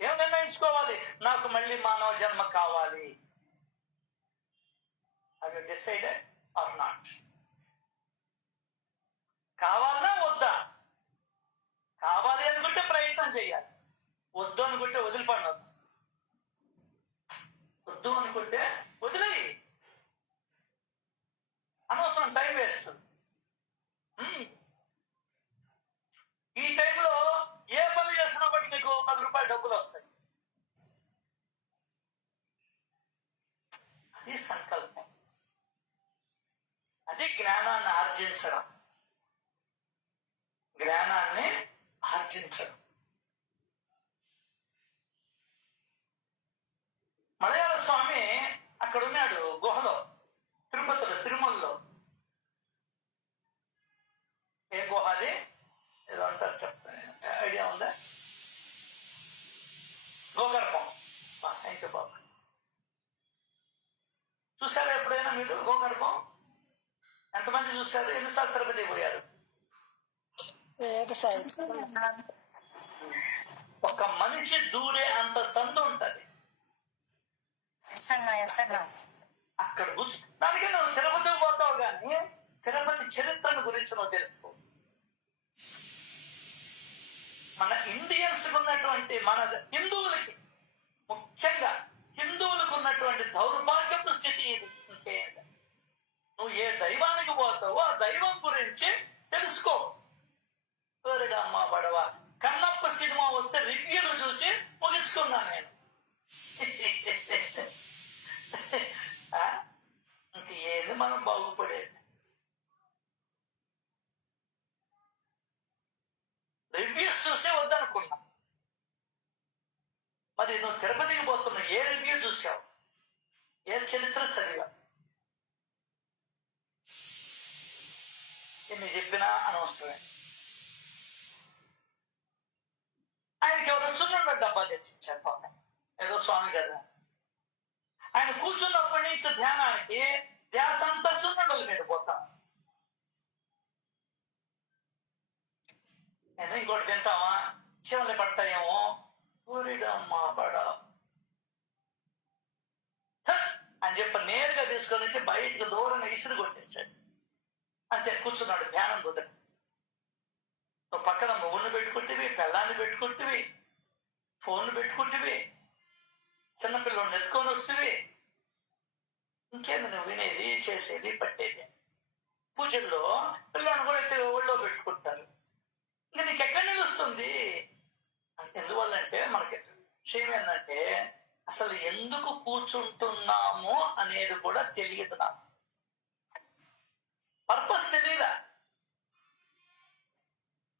ఏం నిర్ణయించుకోవాలి? నాకు మళ్ళీ మానవ జన్మ కావాలి. Have you decided or not? కావాలనా వద్దా? కావాలి అనుకుంటే ప్రయత్నం చేయాలి, వద్దు అనుకుంటే వదిలిపడవద్దు. వద్దు అనుకుంటే వదిలేయి, అనవసరం టైం వేస్ట్. ఈ టైంలో ఏ పని చేసినా బట్టి నీకు 10 రూపాయలు డబ్బులు వస్తాయి. అది సంకల్పం, అది జ్ఞానాన్ని ఆర్జించడం. జ్ఞానాన్ని ఆర్జించడం. మలయాళ స్వామి అక్కడ ఉన్నాడు గుహలో, తిరుపతిలో, తిరుమలలో. ఏ గుహ అది? ఏదో అంటారు, చెప్తాను, ఐడియా ఉందా? గోగర్భం. థ్యాంక్ యూ బాబు. చూసారా ఎప్పుడైనా మీరు గోగర్భం? ఎంతమంది చూశారు? ఎన్నిసార్లు తిరుపతి పోయారు? ఒక మనిషి దూరే అంత సందు ఉంటది అక్కడ కూర్చు. దానికి నువ్వు తిరుపతికి పోతావు, కానీ తిరుపతి చరిత్రను గురించి నువ్వు తెలుసుకో. మన ఇండియన్స్ ఉన్నటువంటి, మన హిందువులకి, ముఖ్యంగా హిందువులకు ఉన్నటువంటి దౌర్భాగ్యపు స్థితి ఇది. ఇంకే నువ్వు ఏ దైవానికి పోతావో ఆ దైవం గురించి తెలుసుకో. అమ్మ బడవ కన్నప్ప సినిమా వస్తే రివ్యూలు చూసి ముగించుకున్నా నేను. ఇంక ఏది మనం బాగుపడేది? రివ్యూస్ చూసే వద్దనుకున్నా. మరి నువ్వు తిరుపతికి పోతున్నావు, ఏ రివ్యూ చూసావు? ఏ చరిత్ర చదివా? ఎన్ని చెప్పినా అనవసరమే. ఆయనకి ఎవరో సున్నుండ డబ్బా తెచ్చిచ్చారు పాపం, ఏదో స్వామి కదా. ఆయన కూర్చున్నప్పటి నుంచి ధ్యానానికి ధ్యాస అంతా సున్నుండల మీద పోతాం. నేను ఇంకోటి తింటావా, చెవులు పడతాయేమో, ఊరిడమ్మా బడ అని చెప్పి నేరుగా తీసుకొని వచ్చి బయటకు దూరంగా ఇసురు కొట్టేశాడు. అంతే, కూర్చున్నాడు, ధ్యానం కుదరదు. నువ్వు పక్కన మొగుడిని పెట్టుకుంటేవి, పెళ్ళాన్ని పెట్టుకుంటేవి, ఫోన్లు పెట్టుకుంటేవి, చిన్నపిల్లల్ని ఎత్తుకొని వస్తేవి. ఇంకేంది నువ్వు వినేది, చేసేది, పట్టేది? పూజల్లో పిల్లల్ని కూడా అయితే ఒళ్ళో పెట్టుకుంటారు. ఇంకా నీకు ఎక్కడ నిలుస్తుంది? ఎందువల్లంటే మనకి విషయం ఏంటంటే అసలు ఎందుకు కూర్చుంటున్నాము అనేది కూడా తెలియదు నాకు. పర్పస్ తెలియదా?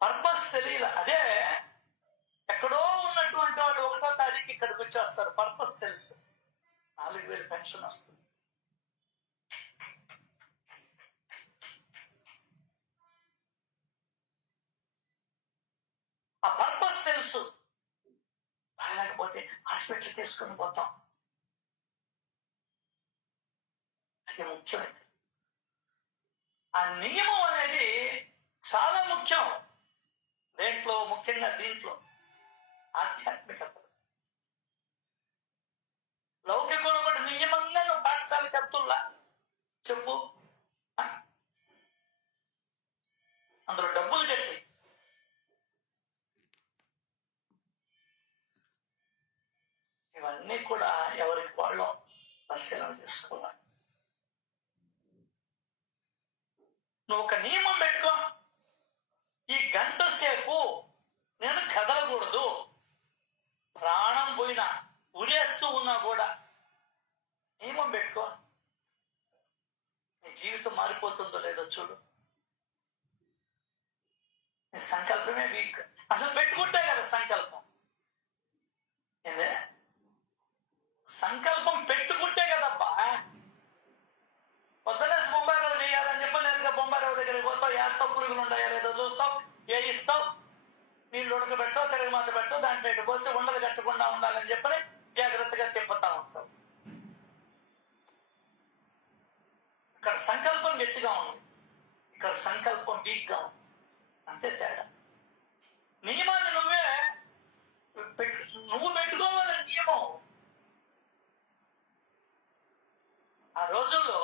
పర్పస్ తెలియదు. అదే ఎక్కడో ఉన్నటువంటి వాళ్ళు 1వ తారీఖు ఇక్కడికి వచ్చేస్తారు. పర్పస్ తెలుసు, 4,000 పెన్షన్ వస్తుంది. ఆ పర్పస్ తెలుసు. బాగాలేకపోతే హాస్పిటల్ తీసుకుని పోతాం. అది ముఖ్యం. ఆ నియమం అనేది చాలా ముఖ్యం. దేంట్లో? ముఖ్యంగా దీంట్లో, ఆధ్యాత్మికత. లౌకికంలో కూడా నియమంగా నువ్వు పాఠశాలకు వెళ్తున్నా చెప్పు, అందులో డబ్బులు కట్టి ఇవన్నీ కూడా ఎవరికి వాళ్ళు పరిశీలన చేసుకోవాలి. నువ్వు ఒక నియమం పెట్టుకో, ఈ గంట సేపు నేను కదలకూడదు. ప్రాణం పోయినా, ఉరేస్తూ ఉన్నా కూడా నియమం పెట్టుకో. నీ జీవితం మారిపోతుందో లేదో చూడు. నీ సంకల్పమే వీక్. అసలు పెట్టుకుంటే కదా సంకల్పం. ఏందే సంకల్పం పెట్టుకుంటే కదబ్బా. పొద్దునేసి బొంబాయిలో చేయాలని చెప్పి నేరుగా బొంబాయిరావు దగ్గరికి పోతావు. యాత్తో పురుగులు ఉన్నాయో లేదో చూస్తావు, ఇస్తావు, నీళ్ళు ఉడకబెట్టవు, తిరగమాత పెట్టవు, దాంట్లో ఇటు పోసి ఉండలు కట్టకుండా ఉండాలని చెప్పని జాగ్రత్తగా తిప్పుతా ఉంటావు. ఇక్కడ సంకల్పం గట్టిగా ఉంది, ఇక్కడ సంకల్పం వీక్ గా ఉంది. అంతే తేడా. నియమాన్ని నువ్వు పెట్టుకోవాలని నియమం. ఆ రోజుల్లో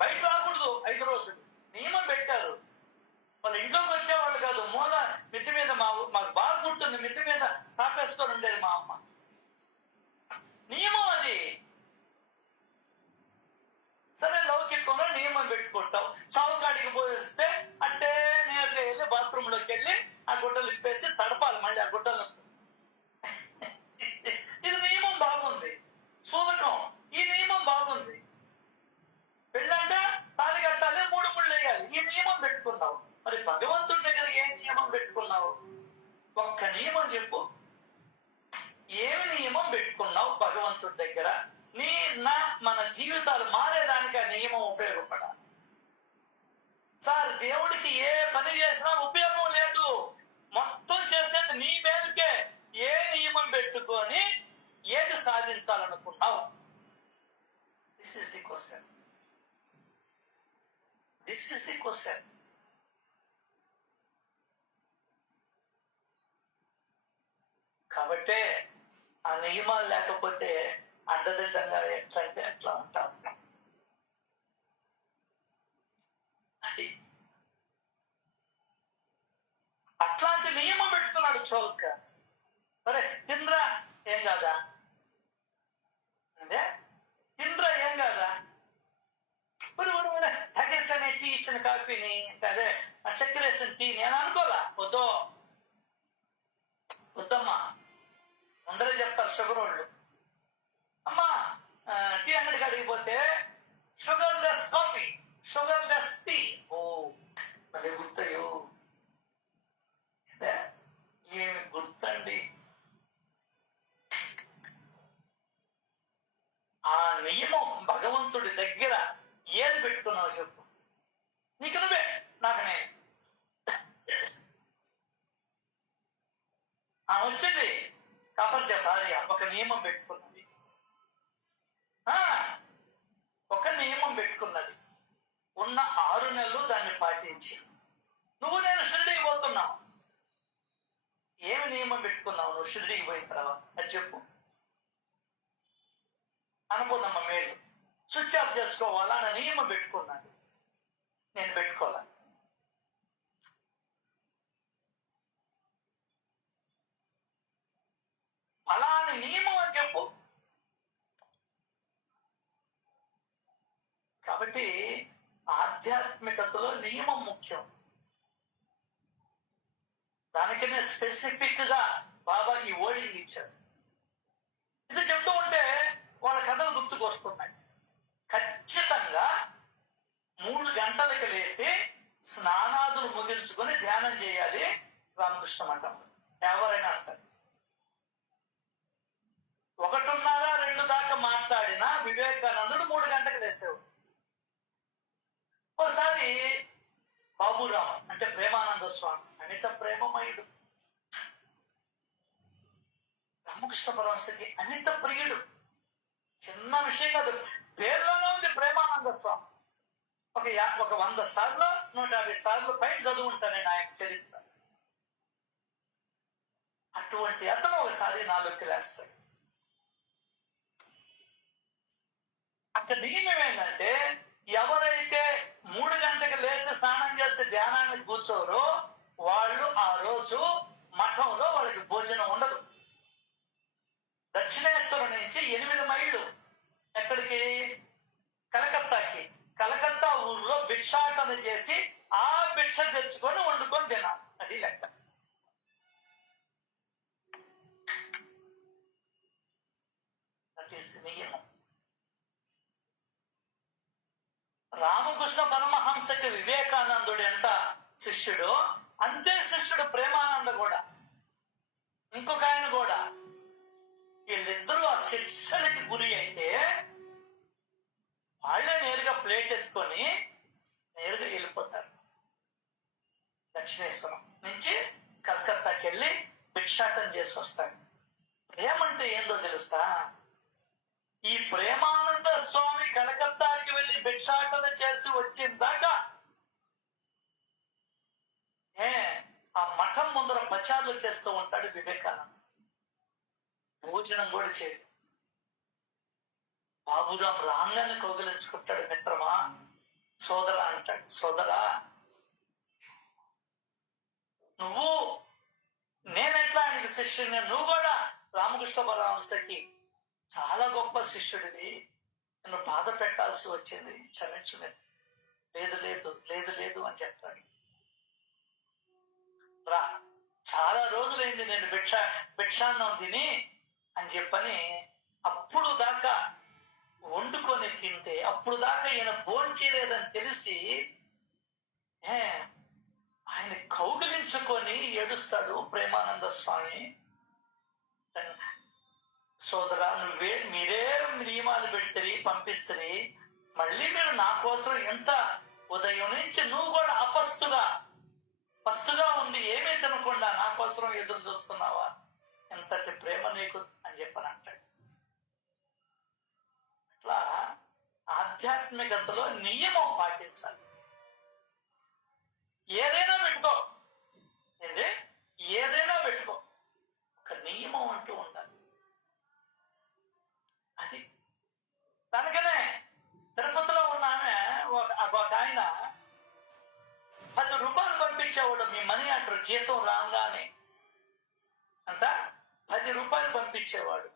బయట రాకూడదు 5 రోజులు నియమం పెట్టారు. వాళ్ళ ఇంట్లోకి వచ్చేవాళ్ళు కాదు. మూల మిద్ది మీద మాకు బాగా గుర్తుంది, మిద్ది మీద చాపేసుకొని ఉండేది మా అమ్మ. నియమం అది. సరే, లౌకికంలో నియమం పెట్టుకుంటావు. చావుకాడికి పోయిస్తే అంటే నేరుగా వెళ్ళి బాత్రూమ్ లోకి వెళ్ళి ఆ గుడ్డలు ఇప్పేసి తడపాలి మళ్ళీ ఆ గుడ్డలు. ఇది నియమం బాగుంది. సూదకం, ఈ నియమం బాగుంది. పెళ్ళంటే తాళి కట్టాలి, 3 ముళ్ళు వేయాలి, ఈ నియమం పెట్టుకున్నావు. మరి భగవంతుడి దగ్గర ఏం నియమం పెట్టుకున్నావు? ఒక్క నియమం చెప్పు. ఏమి నియమం పెట్టుకున్నావు భగవంతుడి దగ్గర? మన జీవితాలు మారేదానికి ఆ నియమం ఉపయోగపడాలి. సార్, దేవుడికి ఏ పని చేసినా ఉపయోగం లేదు. మొత్తం చేసేది నీ మేలుకే. ఏ నియమం పెట్టుకొని ఏది సాధించాలనుకున్నావు? This is the question. This is the question. కాబట్టే ఆ నియమాలు లేకపోతే అడ్డదిడ్డంగా ఎట్లంటే ఎట్లా ఉంటాం. అది అట్లాంటి నియమం పెట్టుకున్నాడు చోల్క. సరే, తినరా ఏం కాదా, అదే తినరా ఏం కాదా, తగేసనే టీ ఇచ్చిన కాఫీని, అదే చక్కెరేసిన టీ నేను అనుకోలా. వద్దమ్మా, ముందరే చెప్తారు షుగర్ వాళ్ళు. అమ్మా, టీ అంగడికి అడిగిపోతే sugar less coffee, sugar less tea. ఓ మళ్ళీ గుర్తయ్యో, ఏమి గుర్తండి. ఆ నియమం భగవంతుడి దగ్గర ఏది పెట్టుకున్నావు చెప్పు. నీకు నువ్వే, నాకు నేను. వచ్చింది కాపర్య భార్య, ఒక నియమం పెట్టుకున్నది. ఒక నియమం పెట్టుకున్నది. ఉన్న 6 నెలలు దాన్ని పాటించి నువ్వు నేను షిరిడీకి పోతున్నావు. ఏమి నియమం పెట్టుకున్నావు నువ్వు షిరిడీకి పోయిన తర్వాత? అది చెప్పు. అనుకున్నమ్మ మేలు స్విచ్ ఆఫ్ చేసుకోవాలా అని నియమం పెట్టుకున్నాను. నేను పెట్టుకోవాలా? అలాని నియమం అని చెప్పు. కాబట్టి ఆధ్యాత్మికతలో నియమం ముఖ్యం. దానికనే స్పెసిఫిక్ గా బాబా ఈ వర్డింగ్ ఇచ్చారు. ఇది చెప్తూ ఉంటే వాళ్ళ కథలు గుర్తుకు వస్తున్నాయి. ఖచ్చితంగా 3 గంటలకు లేచి స్నానాదులు ముగించుకొని ధ్యానం చేయాలి రామకృష్ణ మఠం. ఎవరైనా సరే 1:30, 2 దాకా మాట్లాడిన వివేకానందుడు 3 గంటలకు లేసేవాడు. ఒకసారి బాబురావు అంటే ప్రేమానంద స్వామి, అనిత ప్రేమమయుడు, రామకృష్ణ పరమహంసకి అనిత ప్రియుడు. చిన్న విషయం కాదు, పేర్లోనే ఉంది ప్రేమానంద స్వామి. ఒక 100 సార్లు 150 సార్లు పైన చదువుంటా నేను ఆయన చరిత్ర. అటువంటి అతను ఒకసారి 4కి లేస్తాడు. అక్కడ నియమం ఏంటంటే ఎవరైతే 3 గంటలకు లేచి స్నానం చేసి ధ్యానానికి కూర్చోరో వాళ్ళు ఆ రోజు మఠంలో వాళ్ళకి భోజనం ఉండదు. దక్షిణేశ్వరం నుంచి 8 మైళ్ళు ఎక్కడికి? కలకత్తాకి. కలకత్తా ఊర్లో భిక్షాటన చేసి ఆ భిక్ష తెచ్చుకొని వండుకొని తినాలి. అది లెక్క. నియమం. రామకృష్ణ పరమహంసకి వివేకానందుడు ఎంత శిష్యుడు, అంతే శిష్యుడు ప్రేమానంద కూడా. ఇంకొక ఆయన కూడా. వీళ్ళిద్దరూ ఆ శిక్షలకి గురి అయితే వాళ్ళే నేరుగా ప్లేట్ ఎత్తుకొని నేరుగా వెళ్ళిపోతారు. దక్షిణేశ్వరం నుంచి కలకత్తాకి వెళ్ళి భిక్షాటన చేసి వస్తాడు. ప్రేమంటే ఏందో తెలుసా? ఈ ప్రేమానంద స్వామి కలకత్తాకి వెళ్ళి భిక్షాటన చేసి వచ్చిన దాకా ఆ మఠం ముందర ప్రచారాలు చేస్తూ ఉంటాడు వివేకానంద. భోజనం కూడా చేయడు. బాబురాం రాంగాన్ని కౌగిలించుకుంటాడు. మిత్రమా, సోదరా అంటాడు. సోదరా, నువ్వు నేనెట్లా ఆయనకి శిష్యుని, నువ్వు కూడా రామకృష్ణ పరమహంసకి చాలా గొప్ప శిష్యుడివి, నన్ను బాధ పెట్టాల్సి వచ్చింది, క్షమించు. లేదు లేదు లేదు లేదు అని చెప్తాడు. రా, చాలా రోజులైంది నేను భిక్షాన్నం తిని అని చెప్పని అప్పుడు దాకా వండుకొని తింటే అప్పుడు దాకా ఈయన భోంచేయలేదని తెలిసి ఆయన కౌగిలించుకొని ఏడుస్తాడు ప్రేమానంద స్వామి. సోదరా, మీరే నియమాలు పెడితే పంపిస్తే మళ్ళీ మీరు నా కోసం ఎంత ఉదయం నుంచి నువ్వు కూడా పస్తుగా ఉంది, ఏమీ తినకుండా నా కోసం ఎదురు చూస్తున్నావా? ఎంతటి ప్రేమ నీకు అని చెప్పని అంటాడు. అట్లా ఆధ్యాత్మికతలో నియమం పాటించాలి. ఏదైనా పెట్టుకో, ఒక నియమం అంటూ ఉండాలి. అది తనకనే తిరుపతిలో ఉన్న ఆమె ఒక ఆయన 10 రూపాయలు పంపించేవాడు. మీ మనీ ఆర్డర్ జీతం రాగానే అంత 10 రూపాయలు పంపించేవాడు.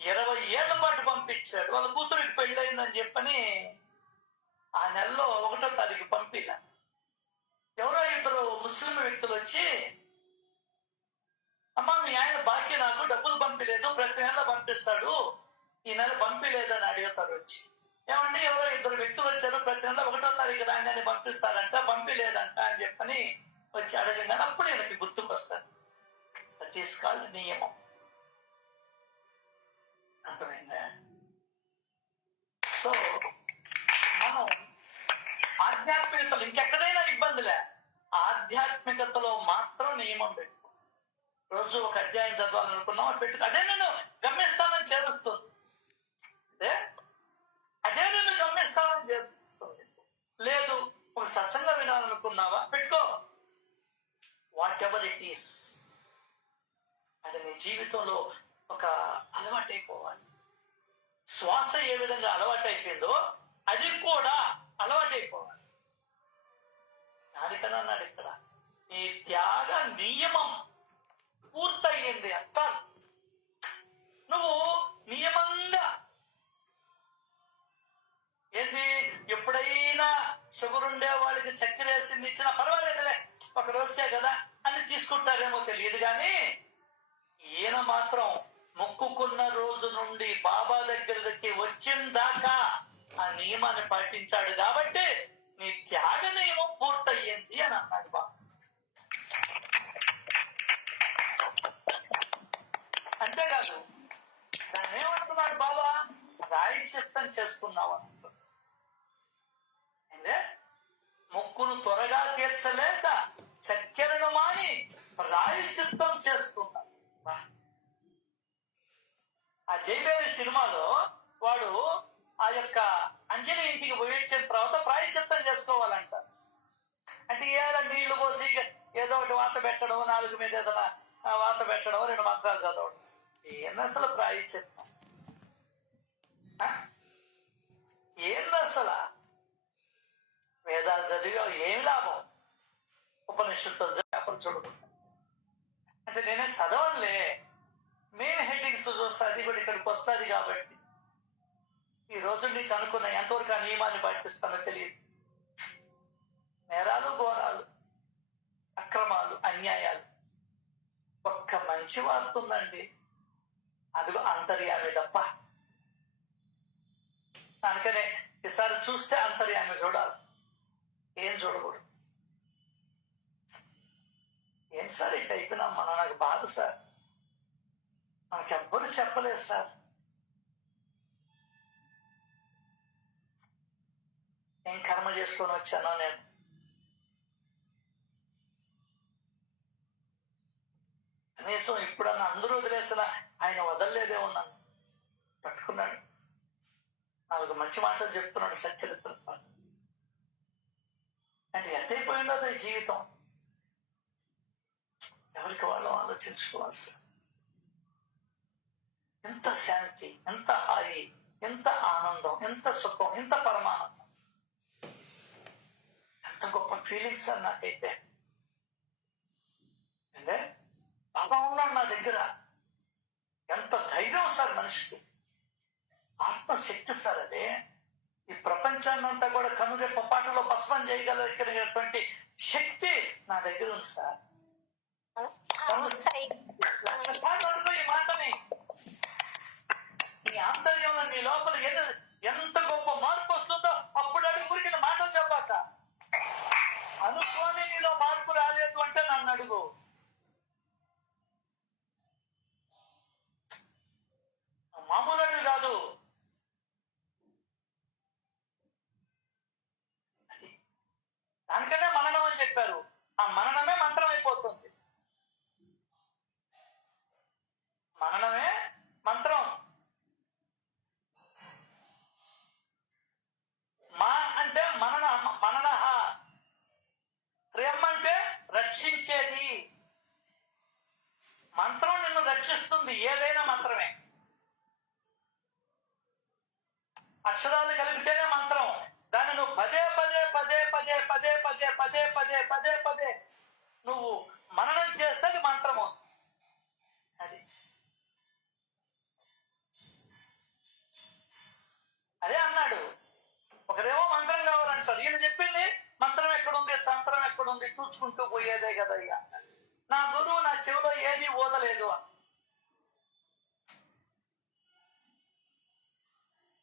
20 ఏళ్ల పాటు పంపించాడు. వాళ్ళ కూతురికి పెళ్ళయిందని చెప్పని ఆ నెలలో 1వ తారీఖు పంపిలా. ఎవరో 2 ముస్లిం వ్యక్తులు వచ్చి, అమ్మా మీ ఆయన బాకీ నాకు డబ్బులు పంపిలేదు, ప్రతి నెల పంపిస్తాడు, ఈ నెల పంపిలేదని అడుగుతారు వచ్చి. ఏమండి ఎవరో 2 వ్యక్తులు వచ్చారు, ప్రతి నెల 1వ తారీఖు రాగానే పంపిస్తారంట, పంపిలేదంట అని చెప్పని వచ్చి అడగగానే అప్పుడు ఈయనకి గుర్తుకొస్తారు. దట్ ఈస్ కాల్డ్ నియమం. అర్థమైందా? సో మనం ఆధ్యాత్మికతలో ఇంకెక్కడైనా ఇబ్బందిలే, ఆధ్యాత్మికతలో మాత్రం నియమం పెట్టుకో. రోజు ఒక అధ్యాయం చదవాలనుకున్నాం పెట్టుకో. అదే నేను గమ్యస్థానం చేరుస్తుంది. అదే నేను గమ్యస్థానం చేరుస్తుంది. లేదు ఒక సత్సంగం వినాలనుకున్నావా పెట్టుకో. వాట్ ఎవర్ ఇట్ ఈస్, అది నీ జీవితంలో ఒక అలవాటైపోవాలి. శ్వాస ఏ విధంగా అలవాటైపోయిందో అది కూడా అలవాటైపోవాలి. నాడికనన్నాడు ఇక్కడ, ఈ త్యాగ నియమం పూర్తయింది చాలు. నువ్వు నియమంగా ఏంది, ఎప్పుడైనా షుగర్ ఉండే వాళ్ళకి చక్కెర వేసింది ఇచ్చినా పర్వాలేదులే, ఒక రోజుకే కదా అని తీసుకుంటారేమో తెలియదు. కానీ ఈయన మాత్రం మొక్కుకున్న రోజు నుండి బాబా దగ్గరికి వచ్చిన దాకా ఆ నియమాన్ని పాటించాడు. కాబట్టి నీ త్యాగ నియమం పూర్తి అయ్యింది అని అన్నాడు బాబా. అంతేకాదు దాన్ని ఏమంటున్నాడు బాబా, ప్రాయశ్చిత్తం చేసుకున్నావు అంటున్నాడు. అంటే మొక్కును త్వరగా తీర్చలేక చక్కెరను మాని ప్రాయశ్చిత్తం చేసుకున్నాడు. ఆ జైబేరి సినిమాలో వాడు ఆ యొక్క అంజలి ఇంటికి పోయి వచ్చిన తర్వాత ప్రాయశ్చిత్తం చేసుకోవాలంట. అంటే ఏదో నీళ్లు పోసి ఏదో ఒకటి వాత పెట్టడం, నాలుగు మీద ఏదైనా వాత పెట్టడం, 2 మంత్రాలు చదవడం. ఏంది అసలు ప్రాయశ్చిత్తం? ఏంది అసలు? వేదాలు చదివా ఏమి లాభం? ఉపనిషత్తులు పేపర్ చూడకుండా. అంటే నేనే చదవనులే, మెయిన్ హెడ్డింగ్స్ చూస్తా, అది కూడా ఇక్కడికి వస్తుంది కాబట్టి ఈ రోజు నుంచి అనుకున్న ఎంతవరకు ఆ నియమాన్ని పాటిస్తానో తెలియదు. నేరాలు, ఘోరాలు, అక్రమాలు, అన్యాయాలు. ఒక్క మంచి వార్త ఉందండి, అదిగో అంతర్యామి తప్ప. అందుకనే ఈసారి చూస్తే అంతర్యామి చూడాలి, ఏం చూడకూడదు. ఏం సార్ ఇట్లా అయిపోయినాం మనం? నాకు బాధ సార్. మనకెవ్వరు చెప్పలేదు సార్. ఏం కర్మ చేసుకొని వచ్చానో నేను. కనీసం ఇప్పుడన్నా అందరూ వదిలేసినా ఆయన వదలలేదే ఉన్నాను, పట్టుకున్నాడు. 4 మంచి మాటలు చెప్తున్నాడు సచ్చరిత్ర. అంటే ఎంతైపోయిందో అది జీవితం. ఎవరికి వాళ్ళు ఆలోచించుకోవాలి సార్. ఎంత శాంతి, ఎంత హాయి, ఎంత ఆనందం, ఎంత సుఖం, ఎంత పరమానందం, ఎంత గొప్ప ఫీలింగ్స్ సార్ నాకైతే. అంటే బాబా ఉన్నాడు నా దగ్గర. ఎంత ధైర్యం సార్ మనిషికి, ఆత్మశక్తి సార్ అదే. ఈ ప్రపంచాన్నంతా కూడా కనురెప్ప పాటలో భస్మం చేయగలిగినటువంటి శక్తి నా దగ్గర ఉంది సార్. ఈ మాటని నీ ఆంతర్యంలో, నీ లోపల ఎంత గొప్ప మార్పు వస్తుందో అప్పుడు అడుగు. గురికి మాటలు చెప్పాక అనుకోని నీలో మార్పు రాలేదు అంటే నన్ను అడుగు. మామూలు అడుగు కాదు. దానికనే మననం అని చెప్పారు. ఆ మననమే మంత్రం అయిపోతుంది. మననమే మంత్రం. మా అంటే మనన, మననహ. ప్రేమంటే రక్షించేది. మంత్రం నిన్ను రక్షిస్తుంది. ఏదైనా మంత్రమే. అక్షరాలు కలిపితేనే మంత్రం. దాన్ని నువ్వు పదే పదే పదే పదే పదే పదే పదే పదే పదే పదే నువ్వు మననం చేస్తే అది మంత్రము. అది అదే అన్నాడు. ఒకరేమో మంత్రం కావాలంటారు, వీళ్ళు చెప్పింది మంత్రం ఎక్కడుంది, తంత్రం ఎక్కడుంది, చూసుకుంటూ పోయేదే కదా. ఇక నా గురువు నా చెవిలో ఏది ఓదలేదు.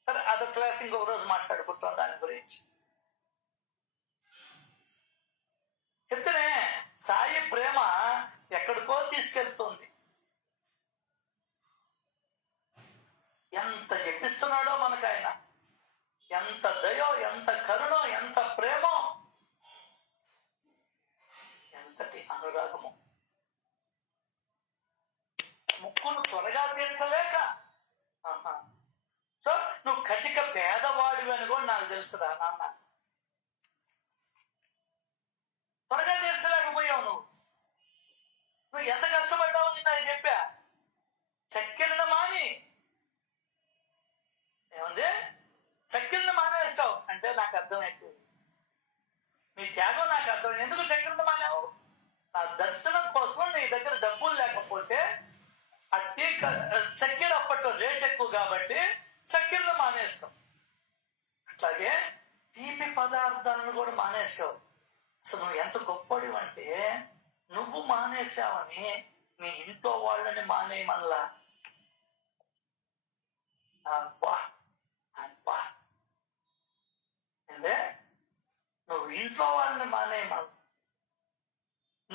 సరే, అదో క్లాస్ ఇంకొక రోజు మాట్లాడుకుంటాం దాని గురించి. చెప్తేనే సాయి ప్రేమ ఎక్కడికో తీసుకెళ్తుంది. ఎంత చెప్పిస్తున్నాడో మనకు ఆయన. ఎంత దయో, ఎంత కరుణో, ఎంత ప్రేమో, ఎంతటి అనురాగము. ముక్కును త్వరగా తీర్చలేక. సో నువ్వు కటిక పేదవాడివి అని కూడా నాకు తెలుసురా నాన్న. త్వరగా తీర్చలేకపోయావు. నువ్వు ఎంత కష్టపడ్డావు నేను నాకు చెప్పా. చక్కెరను మాని, ఏముంది, చక్కెరను మానేసావు అంటే నాకు అర్థమైపోయింది. నీ త్యాగం నాకు అర్థమైంది. ఎందుకు చక్కెరను మానేవు? నా దర్శనం కోసం నీ దగ్గర డబ్బులు లేకపోతే, అట్టి చక్కెర అప్పట్లో రేట్ ఎక్కువ కాబట్టి చక్కెరను మానేసావు. అట్లాగే తీపి పదార్థాలను కూడా మానేసావు. అసలు నువ్వు ఎంత గొప్పడివి అంటే నువ్వు మానేసావని నీ ఇంట్లో వాళ్ళని మానేయమనలా. అబ్బా అబ్బా, అంటే నువ్వు ఇంట్లో వాళ్ళని మానేయమని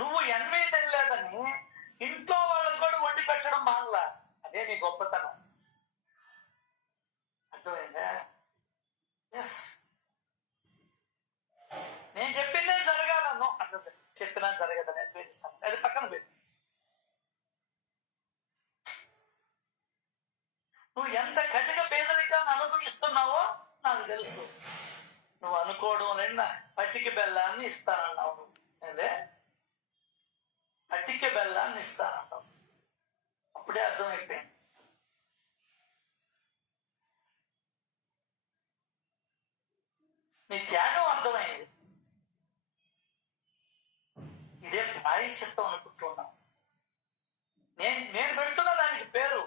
నువ్వు ఎన్వి తినలేదని ఇంట్లో వాళ్ళకి కూడా వండి పెట్టడం మానలా. అదే నీ గొప్పతనం. అర్థమైందా? ఎస్, నేను చెప్పిందే జరగాలను. అసలు చెప్పినా జరగదని అది పక్కన పెట్టి, నువ్వు ఎంత కఠిన పేదరికాన్ని అనుభవిస్తున్నావో నాకు తెలుసు. నువ్వు అనుకోవడం నిన్న పట్టిక బెల్లాన్ని ఇస్తానన్నావు. నువ్వు అదే పట్టిక బెల్లాన్ని ఇస్తానన్నావు. అప్పుడే అర్థమైపోయింది. నీ త్యాగం అర్థమైంది. ఇదే ప్రాయశ్చిత్తం అనుకుంటున్నావు. నేను పెడుతున్న దానికి పేరు.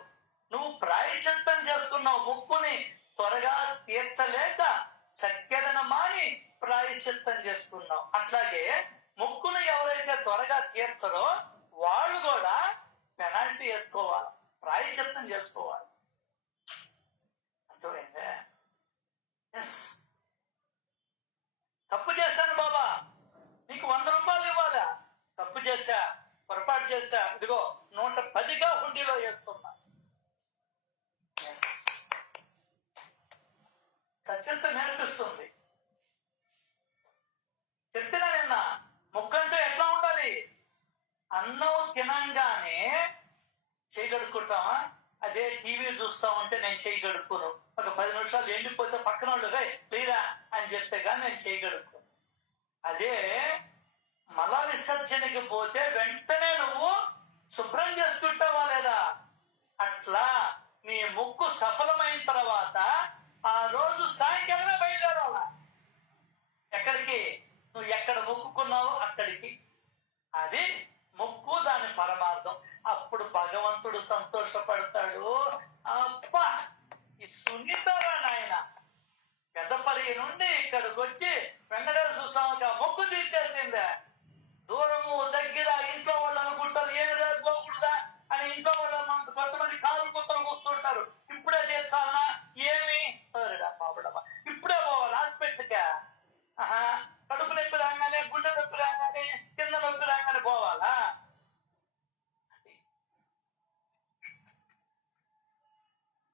నువ్వు ప్రాయశ్చిత్తం చేస్తున్నావు. ముక్కుని త్వరగా తీర్చలేక చక్కెరను మాని ప్రాయశ్చిత్తం చేసుకున్నావు. అట్లాగే ముక్కును ఎవరైతే త్వరగా తీర్చరో వాళ్ళు కూడా పెనాల్టీ వేసుకోవాలి, ప్రాయశ్చిత్తం చేసుకోవాలి. అర్థమైందే? ఎస్, తప్పు చేశాను బాబా, నీకు 100 రూపాయలు ఇవ్వాలా? తప్పు చేశా, పొరపాటు చేశా, ఇదిగో 110గా హుండీలో వేస్తున్నా. సత్యంతో నేర్పిస్తుంది. చెప్తున్నా నిన్న, ముక్కంటే ఎట్లా ఉండాలి? అన్నం తినంగానే చేయగడుకుంటామా? అదే టీవీ చూస్తా ఉంటే నేను చేయగడుకోను. ఒక 10 నిమిషాలు ఎండిపోతే పక్కన వాళ్ళు లేదా అని చెప్తే కానీ నేను చేయగడుకోను. అదే మల విసర్జనకి పోతే వెంటనే నువ్వు శుభ్రం చేసుకుంటావా లేదా? అట్లా నీ ముక్కు సఫలమైన తర్వాత ఆ రోజు సాయంకాలమే బయలుదేరాలా. ఎక్కడికి? నువ్వు ఎక్కడ మొక్కుకున్నావో అక్కడికి. అది మొక్కు, దాని పరమార్థం. అప్పుడు భగవంతుడు సంతోషపడతాడు. అప్పా, ఈ సున్నితరా నాయన, పెద్దపల్లి నుండి ఇక్కడికి వచ్చి వెంకటేశ్వర స్వామికి మొక్కు తీర్చేసిందే. దూరము దగ్గర ఇంట్లో వాళ్ళు అనుకుంటారు, ఏమి లేదు పోకూడదా అని. ఇంట్లో వాళ్ళు కొంతమంది కాలు కుక్కలు కూస్తుంటారు. ఇప్పుడే తీర్చాలనా? ఏమి ఇప్పుడే పోవాలి హాస్పిటల్గా? కడుపు నొప్పి రాగానే, గుండె నొప్పి రాగానే, కింద నొప్పి రాగానే పోవాలా?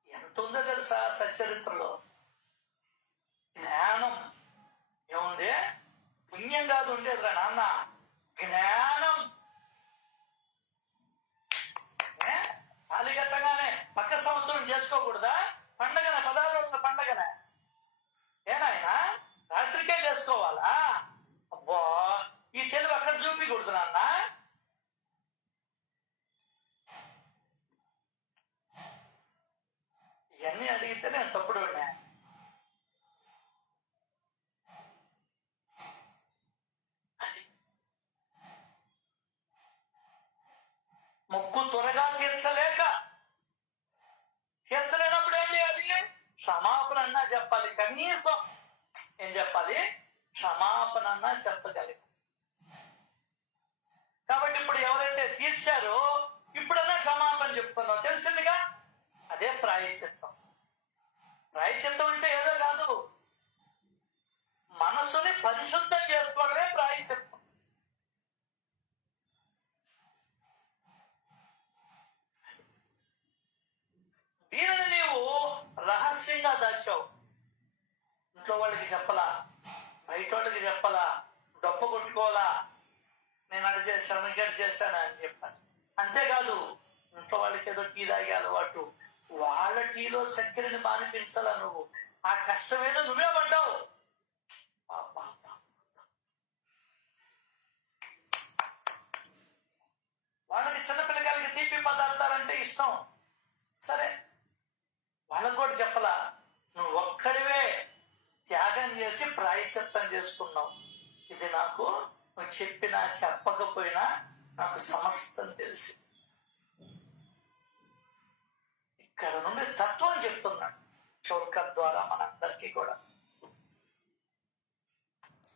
ఎంత ఉందో తెలుసా సచ్చరిత్రలో? జ్ఞానం ఏముంది? పుణ్యం కాదు ఉండేదిరా నాన్న, జ్ఞానం. తాళిగట్టగానే పక్క సంవత్సరం చేసుకోకూడదా? పండగన 16 రోజుల పండగనే ఏనాయనా రాత్రికే చేసుకోవాలా? అబ్బా, ఈ తెలివి అక్కడ చూపించకూడదు నాన్న. ఇవన్నీ అడిగితే నేను తప్పుడు ఉన్నా. ముక్కు త్వరగా తీర్చలేనప్పుడు ఏం చేయాలి? క్షమాపణ అన్నా చెప్పాలి. కనీసం ఏం చెప్పాలి? క్షమాపణ అన్నా చెప్పగలి. కాబట్టి ఇప్పుడు ఎవరైతే తీర్చారో ఇప్పుడన్నా క్షమాపణ చెప్పుకున్నావు, తెలిసిందిగా. అదే ప్రాయశ్చిత్తం. ప్రాయశ్చిత్తం అంటే ఏదో కాదు, మనసుని పరిశుద్ధం చేసుకోవడమే ప్రాయశ్చిత్తం. దీనిని నీవు రహస్యంగా దాచావు. ఇంట్లో వాళ్ళకి చెప్పలా, బయట వాళ్ళకి చెప్పలా, డొప్ప కొట్టుకోవాలా, నేను అటు చేశాను ఇక్కడ చేశాను అని చెప్పాను. అంతేకాదు, ఇంట్లో వాళ్ళకి ఏదో టీ తాగే అలవాటు, వాళ్ళ టీలో చక్కెరని మానిపించాలా నువ్వు. ఆ కష్టమేదో నువ్వే పడ్డావు. వాళ్ళకి చిన్నపిల్లకాయలకి తీపి పదార్థాలంటే ఇష్టం. సరే, వాళ్ళకు కూడా చెప్పలా. నువ్వు ఒక్కడివే త్యాగం చేసి ప్రాయశ్చిత్తం చేసుకున్నావు. ఇది నాకు నువ్వు చెప్పినా చెప్పకపోయినా నాకు సమస్తం తెలిసి. ఇక్కడ నుండి తత్వం చెప్తున్నాడు చోల్కర్ ద్వారా మనందరికీ కూడా.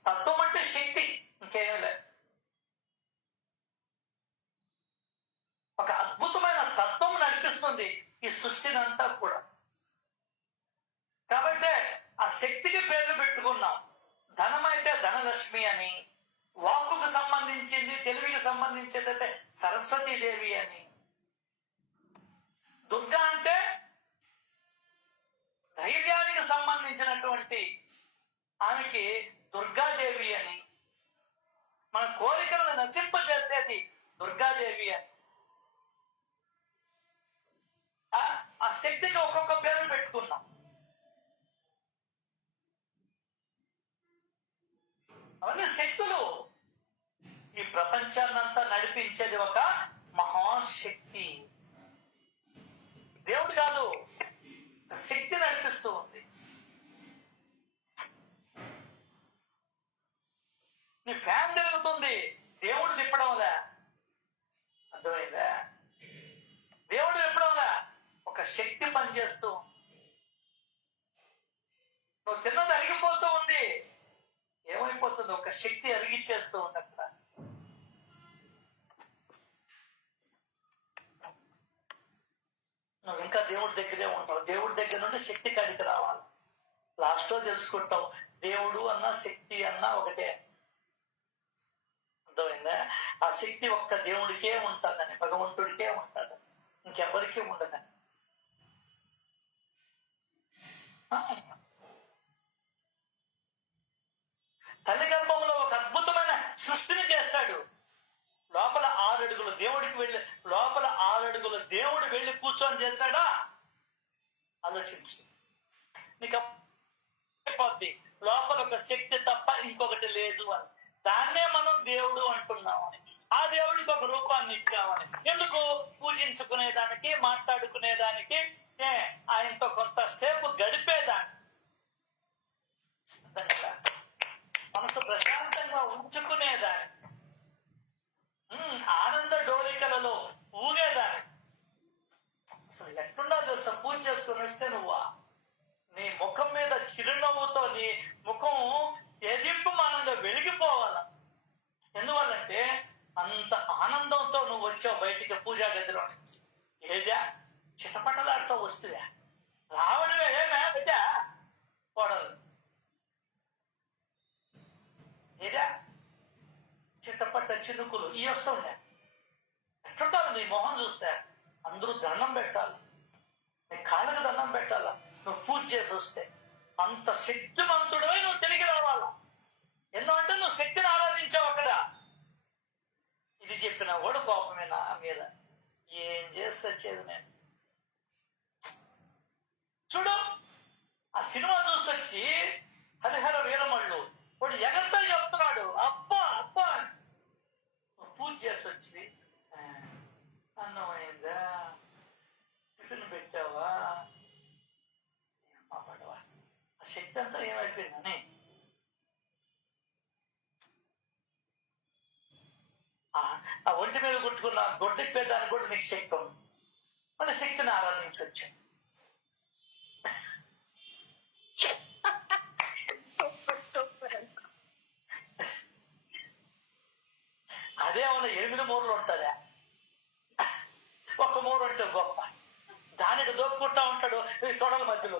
తత్వం అంటే శక్తి, ఇంకేమీ లేదు. ఒక అద్భుతమైన తత్వం నడిపిస్తుంది ఈ సృష్టిని అంతా కూడా. కాబట్టి ఆ శక్తికి పేర్లు పెట్టుకున్నాం. ధనం అయితే ధనలక్ష్మి అని, వాక్కుకు సంబంధించింది, తెలివికి సంబంధించింది అయితే సరస్వతీదేవి అని. దుర్గా అంటే ధైర్యానికి సంబంధించినటువంటి ఆమెకి దుర్గాదేవి అని. మన కోరికలను నశింపజేసేది దుర్గాదేవి అని. ఆ శక్తికి ఒక్కొక్క పేరు పెట్టుకున్నాం. అవన్నీ శక్తులు. ఈ ప్రపంచాన్నంతా నడిపించేది ఒక మహాశక్తి, దేవుడు కాదు, శక్తి నడిపిస్తూ ఉంది. నీ ఫ్యాన్ తిరుగుతుంది, దేవుడు తిప్పడంలే. అర్థమైందా? దేవుడు తిప్పడంలే, ఒక శక్తి పనిచేస్తూ. నువ్వు తిన్నది అరిగిపోతూ ఉంది, ఏమైపోతుంది? ఒక శక్తి అరిగిచ్చేస్తూ ఉంది అక్కడ. నువ్వు ఇంకా దేవుడి దగ్గరే ఉంటావు. దేవుడి దగ్గర నుండి శక్తి కాడికి రావాలి. లాస్ట్ లో తెలుసుకుంటావు, దేవుడు అన్నా శక్తి అన్నా ఒకటే. అర్థమైందా? ఆ శక్తి ఒక్క దేవుడికే ఉంటుందని, భగవంతుడికే ఉంటుందని, ఇంకెవరికీ ఉండదని. తల్లి గర్భంలో ఒక అద్భుతమైన సృష్టిని చేశాడు. లోపల 6 అడుగులు దేవుడికి వెళ్ళి, లోపల 6 అడుగులు దేవుడు వెళ్ళి కూర్చొని చేశాడా? ఆలోచించు. నీకు అయిపోద్ది లోపల ఒక శక్తి తప్ప ఇంకొకటి లేదు అని. దాన్నే మనం దేవుడు అంటున్నామని. ఆ దేవుడికి ఒక రూపాన్ని ఇచ్చామని. ఎందుకు? పూజించుకునేదానికి, మాట్లాడుకునేదానికి, ఆయనతో కొంతసేపు గడిపేదాన్ని, మనసు ప్రశాంతంగా ఉంచుకునేదాన్ని, ఆనంద డోలికలలో ఊగేదాన్ని. అసలు ఎట్లుండా తెలుసా? పూజ చేసుకుని వస్తే నువ్వు నీ ముఖం మీద చిరునవ్వుతో నీ ముఖం ఎదింపుమానంగా వెలిగిపోవాల. ఎందువల్లంటే అంత ఆనందంతో నువ్వు వచ్చావు బయటికి పూజా గదిలో నుంచి. ఏదా చిటపటలాడుతూ వస్తువా? రావడమే ఏమే బిడ్డా కోడలు, ఏదా చిట్టపట్ట చినుకులు ఈ వస్తుండే. ఎట్లుంటారు నీ మొహం చూస్తే? అందరూ దండం పెట్టాలి, నీ కాళ్ళకు దండం పెట్టాలా నువ్వు పూజ చేసి వస్తే. అంత శక్తిమంతుడై నువ్వు తిరిగి రావాలా. ఎన్నో అంటే నువ్వు శక్తిని ఆరాధించావు అక్కడ. ఇది చెప్పిన వాడు కోపమే నా మీద. ఏం చేసి వచ్చేది నేను? చూడు, ఆ సినిమా చూసి వచ్చి హరిహర వీరమళ్ళు వాడు ఎగంతా చెప్తున్నాడు, అబ్బా అబ్బా. పూజ చేసి వచ్చి అన్నం అయిందా, టిఫిన్ పెట్టావా, పడవా, ఆ శక్తి అంతా ఏమైపోయిందని. ఆ ఒంటి మీద కుట్టుకున్న గొడ్డెప్పేదానికి కూడా నీకు శక్తి ఉంది. మన శక్తిని ఆరాధించవచ్చు. అదేమన్నా 8 మూరలు ఉంటుందా? ఒక మూర ఉంటే గొప్ప. దానికి దోపుకుంటా ఉంటాడు ఈ తొడల మధ్యలో.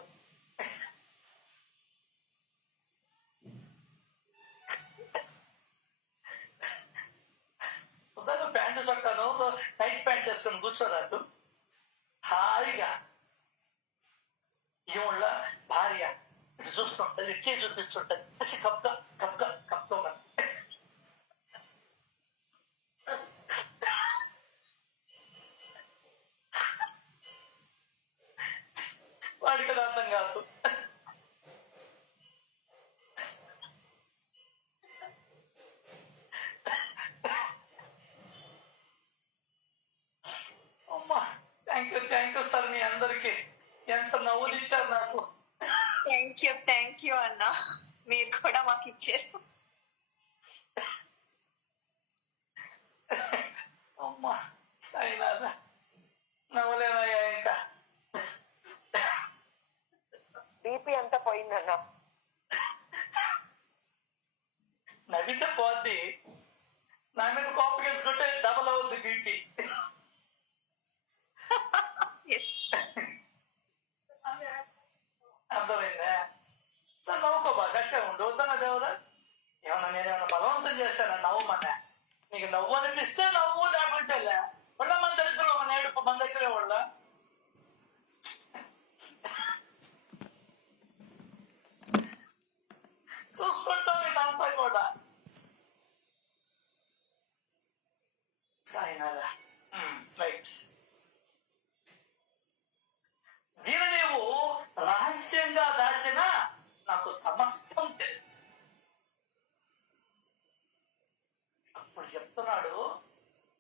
ఉదయం ప్యాంటు చొక్కాను నైట్ ప్యాంట్ వేసుకొని కూర్చోరాదు హాయిగా. ఈవుళ్ళ భార్య ఇటు చూస్తుంటది, ఇటు చేయి చూపిస్తుంటది, వచ్చి కప్గా కప్గా కప్పుకోమని. వాడికి అది అర్థం కాదు. అమ్మా థ్యాంక్ యూ సార్. మీ అందరికి ఎంత నవ్వులు ఇచ్చారు నాకు. థ్యాంక్ యూ అన్న, మీరు కూడా మాకు ఇచ్చారు. అమ్మా సాయినాథ, నవ్వలేనయ్యా ఇంకా. బీపీ అంతా పోయిందన్న. నవ్వితే పోద్ది, నా మీద కోపం గెలుచుకుంటే డబల్ అవుద్ది బీపీ. అర్థమైందా? సార్ నవ్వుకోబా, గట్టే ఉండు. వద్దన్న దేవుడా, ఏమన్నా నేనేమన్నా బలవంతం చేశానా నవ్వమన్నా. నీకు నవ్వు అనిపిస్తే నవ్వు, లేకుంటే లే. వాళ్ళ మన దగ్గర ఒక నేడు మన దగ్గరే వాళ్ళ చూస్తుంటాం ఇదంతా కూడా. సాయినాథా, రైట్. దీని నీవు రహస్యంగా దాచిన నాకు సమస్తం తెలుసు. అప్పుడు చెప్తున్నాడు,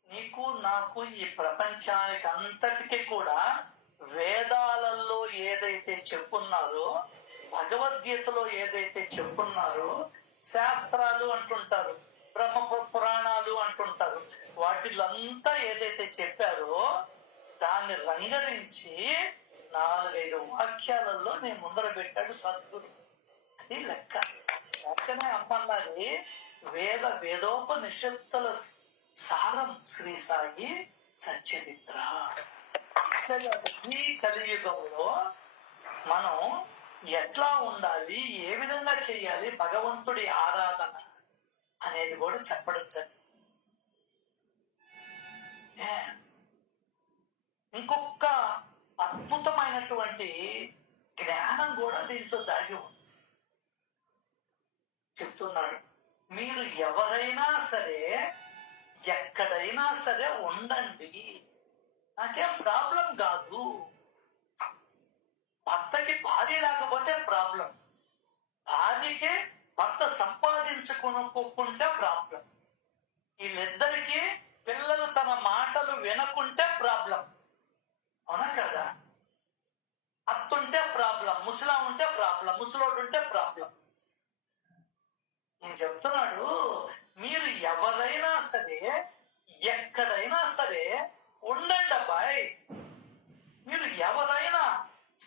నీకు నాకు ఈ ప్రపంచానికి అంతటికీ కూడా వేదాలలో ఏదైతే చెప్పున్నారో, భగవద్గీతలో ఏదైతే చెప్పున్నారో, శాస్త్రాలు అంటుంటారు, బ్రహ్మ పురాణాలు అంటుంటారు, వాటిలంతా ఏదైతే చెప్పారో దాన్ని రంగరించి 4-5 వాక్యాలలో నేను ముందర పెట్టాడు సద్గురు. అది లెక్క. లెక్కనే అమ్మన్నది వేదోపనిషత్తుల సారం శ్రీ సాయి సత్యమిత్ర. ఈ కలియుగంలో మనం ఎట్లా ఉండాలి, ఏ విధంగా చెయ్యాలి, భగవంతుడి ఆరాధన అనేది కూడా చెప్పడం జరిగింది. ఇంకొక అద్భుతమైనటువంటి జ్ఞానం కూడా దీంట్లో దాగి ఉంది. చెప్తున్నాడు, మీరు ఎవరైనా సరే ఎక్కడైనా సరే ఉండండి, నాకేం ప్రాబ్లం కాదు. భర్తకి భార్య లేకపోతే ప్రాబ్లం, భార్యకి భర్త సంపాదించుకోకుంటే ప్రాబ్లం, వీళ్ళిద్దరికి పిల్లలు తన మాటలు వినకుంటే ప్రాబ్లం. అవునా కదా? అత్తుంటే ప్రాబ్లం, ముసలా ఉంటే ప్రాబ్లం, ముసలోడు ఉంటే ప్రాబ్లం. నేను చెప్తున్నాడు, మీరు ఎవరైనా సరే ఎక్కడైనా సరే ఉండండి అబ్బాయి. మీరు ఎవరైనా,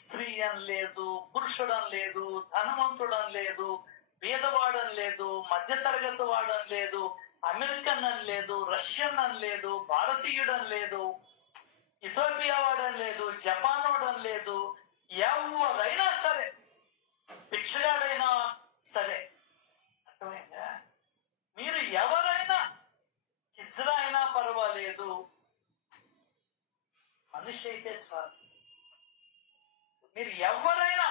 స్త్రీ అని లేదు, పురుషుడని లేదు, ధనవంతుడని లేదు, పేదవాడని లేదు, మధ్యతరగతి వాడని లేదు, అమెరికన్ అని లేదు, రష్యన్ అని లేదు, భారతీయుడని లేదు, ఇథోపియా వాడని లేదు, జపాన్ వాడని లేదు, ఎవరైనా సరే, భిక్షగాడైనా సరే. అర్థమైందా? మీరు ఎవరైనా, హిజ్రా అయినా పర్వాలేదు, మనిషి అయితే చాలు. మీరు ఎవరైనా,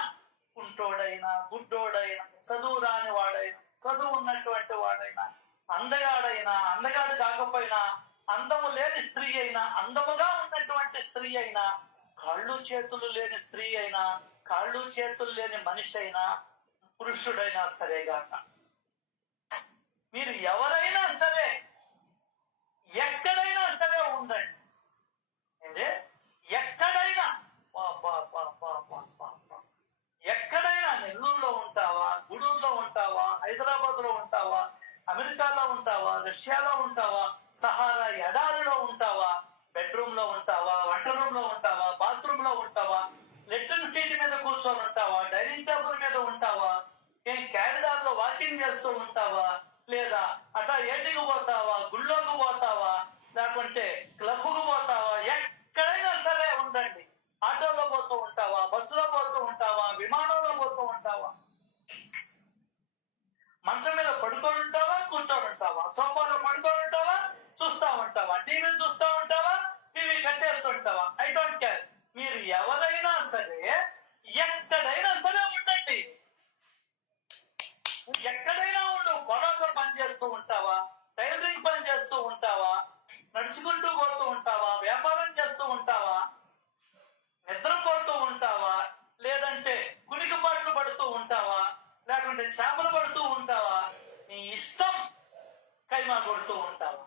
కుంటోడైనా, గుడ్డోడైనా, చదువు రాని వాడైనా, చదువు ఉన్నటువంటి వాడైనా, అందగాడైనా, అందగాడు కాకపోయినా, అందము లేని స్త్రీ అయినా, అందముగా ఉన్నటువంటి స్త్రీ అయినా, కాళ్ళు చేతులు లేని స్త్రీ అయినా, కాళ్ళు చేతులు లేని మనిషి అయినా, పురుషుడైనా సరేగాక, మీరు ఎవరైనా సరే ఎక్కడైనా సరే ఉండండి. అంటే ఎక్కడైనా, ఎక్కడైనా, నెల్లూరులో ఉంటావా, గూడూరులో ఉంటావా, హైదరాబాద్ లో ఉంటావా, అమెరికాలో ఉంటావా, రష్యాలో ఉంటావా, సహారా ఎడారిలో ఉంటావా, బెడ్రూమ్ లో ఉంటావా, వంట రూమ్ లో ఉంటావా, బాత్రూమ్ లో ఉంటావా, లెట్రిన్ సీట్ మీద కూర్చొని ఉంటావా, డైనింగ్ టేబుల్ మీద ఉంటావా, క్యారిడార్ లో వాకింగ్ చేస్తూ ఉంటావా, లేదా అట్లా ఏటికి పోతావా, గుళ్ళోకి పోతావా, లేకుంటే క్లబ్ కు పోతావా, ఎక్కడైనా సరే ఉండండి. ఆటోలో పోతూ ఉంటావా, బస్సులో పోతూ ఉంటావా, విమానంలో పోతూ ఉంటావా, మంచం మీద పడుకొని ఉంటావా, కూర్చొని ఉంటావా, సోఫాలో పడుకొని ఉంటావా, చూస్తా ఉంటావా, టీవీ చూస్తా ఉంటావా, టీవీ కట్టేస్తుంటావా, ఐ డోంట్ కేర్. మీరు ఎవరైనా సరే ఎక్కడైనా సరే ఉండండి. ఎక్కడైనా ఉండు. పొలంలో పని చేస్తూ ఉంటావా, టైలరింగ్ పని చేస్తూ ఉంటావా, నడుచుకుంటూ పోతూ ఉంటావా, వ్యాపారం చేస్తూ ఉంటావా, నిద్రపోతూ ఉంటావా, లేదంటే కునికిపాట్లు పడుతూ ఉంటావా, లేకుంటే చేపలు పడుతూ ఉంటావా, నీ ఇష్టం కైమా కొడుతూ ఉంటావా.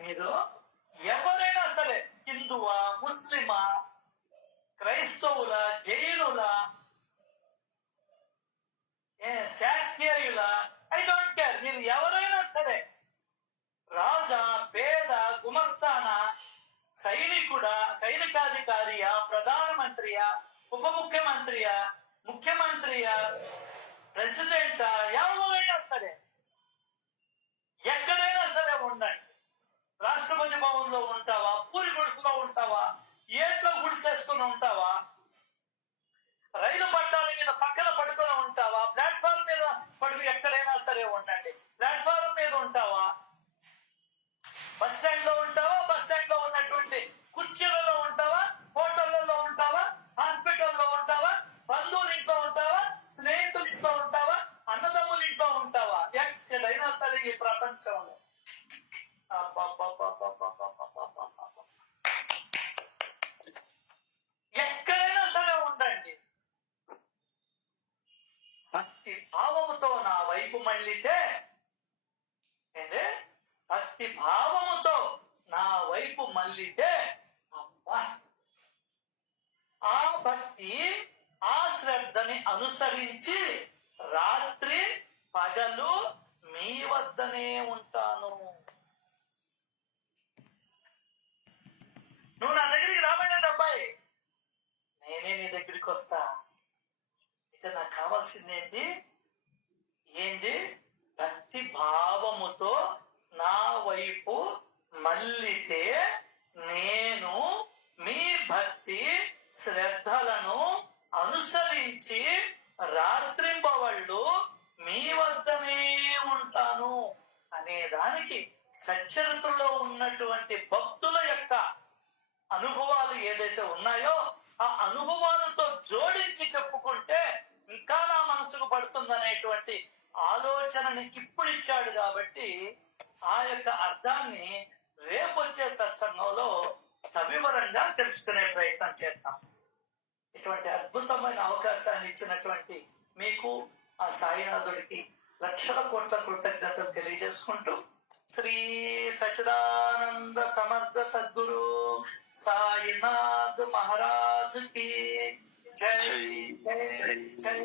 మీరు ఎవరైనా సరే, హిందువా, ముస్లిమా, క్రైస్తవుల, జైనుల, శాక్తేయుల, ఐ డోంట్ కేర్. మీరు ఎవరైనా సరే, రాజా, పేద, గుమస్తానా, సైనికుడా, సైనికాధికారియా, ప్రధానమంత్రియా, ఉప ముఖ్యమంత్రియా, ముఖ్యమంత్రియా, ప్రెసిడెంటా, ఎవరైనా సరే ఎక్కడైనా సరే ఉండండి. రాష్ట్రపతి భవన్ లో ఉంటావా, పూరి గుడిసెలో ఉంటావా, ఏట్లో గుడిసేసుకుని ఉంటావా, రైలు పట్టాల మీద పక్కన పడుకొని ఉంటావా, ప్లాట్ఫామ్ మీద పడుకు, ఎక్కడైనా ఉండండి. ప్లాట్ఫారం మీద ఉంటావా, బస్ స్టాండ్ లో ఉంటావా, బస్ స్టాండ్ లో ఉన్నటువంటి కుర్చీలలో ఉంటావా, హోటళ్లలో ఉంటావా, హాస్పిటల్లో ఉంటావా, బంధువుల ఇంట్లో ఉంటావా, స్నేహితుల ఇంట్లో ఉంటావా, అన్నదమ్ముల ఇంట్లో ఉంటావా, ఎక్కడైనా సరే ఈ ప్రపంచంలో ఎక్కడైనా సరే ఉండండి. భక్తి భావముతో నా వైపు మళ్ళితే, ఏంటే భక్తి భావముతో నా వైపు మళ్ళితే, అబ్బా, ఆ భక్తి ఆ శ్రద్ధని అనుసరించి రాత్రి పగలు మీ వద్దనే ఉంటాను. నువ్వు నా దగ్గరికి రాబోయేది అబ్బాయి, నేనే నీ దగ్గరికి వస్తా. అయితే నాకు కావాల్సింది ఏంటి? భక్తి భావముతో నా వైపు మళ్ళితే నేను మీ భక్తి శ్రద్ధలను అనుసరించి రాత్రింబవళ్ళు మీ వద్దనే ఉంటాను అనే దానికి సచ్చరిత్రలో ఉన్నటువంటి భక్తుల యొక్క అనుభవాలు ఏదైతే ఉన్నాయో ఆ అనుభవాలతో జోడించి చెప్పుకుంటే ఇంకా నా మనసుకు పడుతుందనేటువంటి ఆలోచనని ఇప్పుడు ఇచ్చాడు. కాబట్టి ఆ యొక్క అర్థాన్ని రేపొచ్చే సత్సంగంలో సవివరంగా తెలుసుకునే ప్రయత్నం చేద్దాం. ఇటువంటి అద్భుతమైన అవకాశాన్ని ఇచ్చినటువంటి మీకు ఆ సాయినాథుడికి లక్షల కోట్ల కృతజ్ఞతలు తెలియజేసుకుంటూ శ్రీ సచిదానంద సమర్థ సద్గురు సాయినాథ్ మహారాజ్ కి జై జై జై.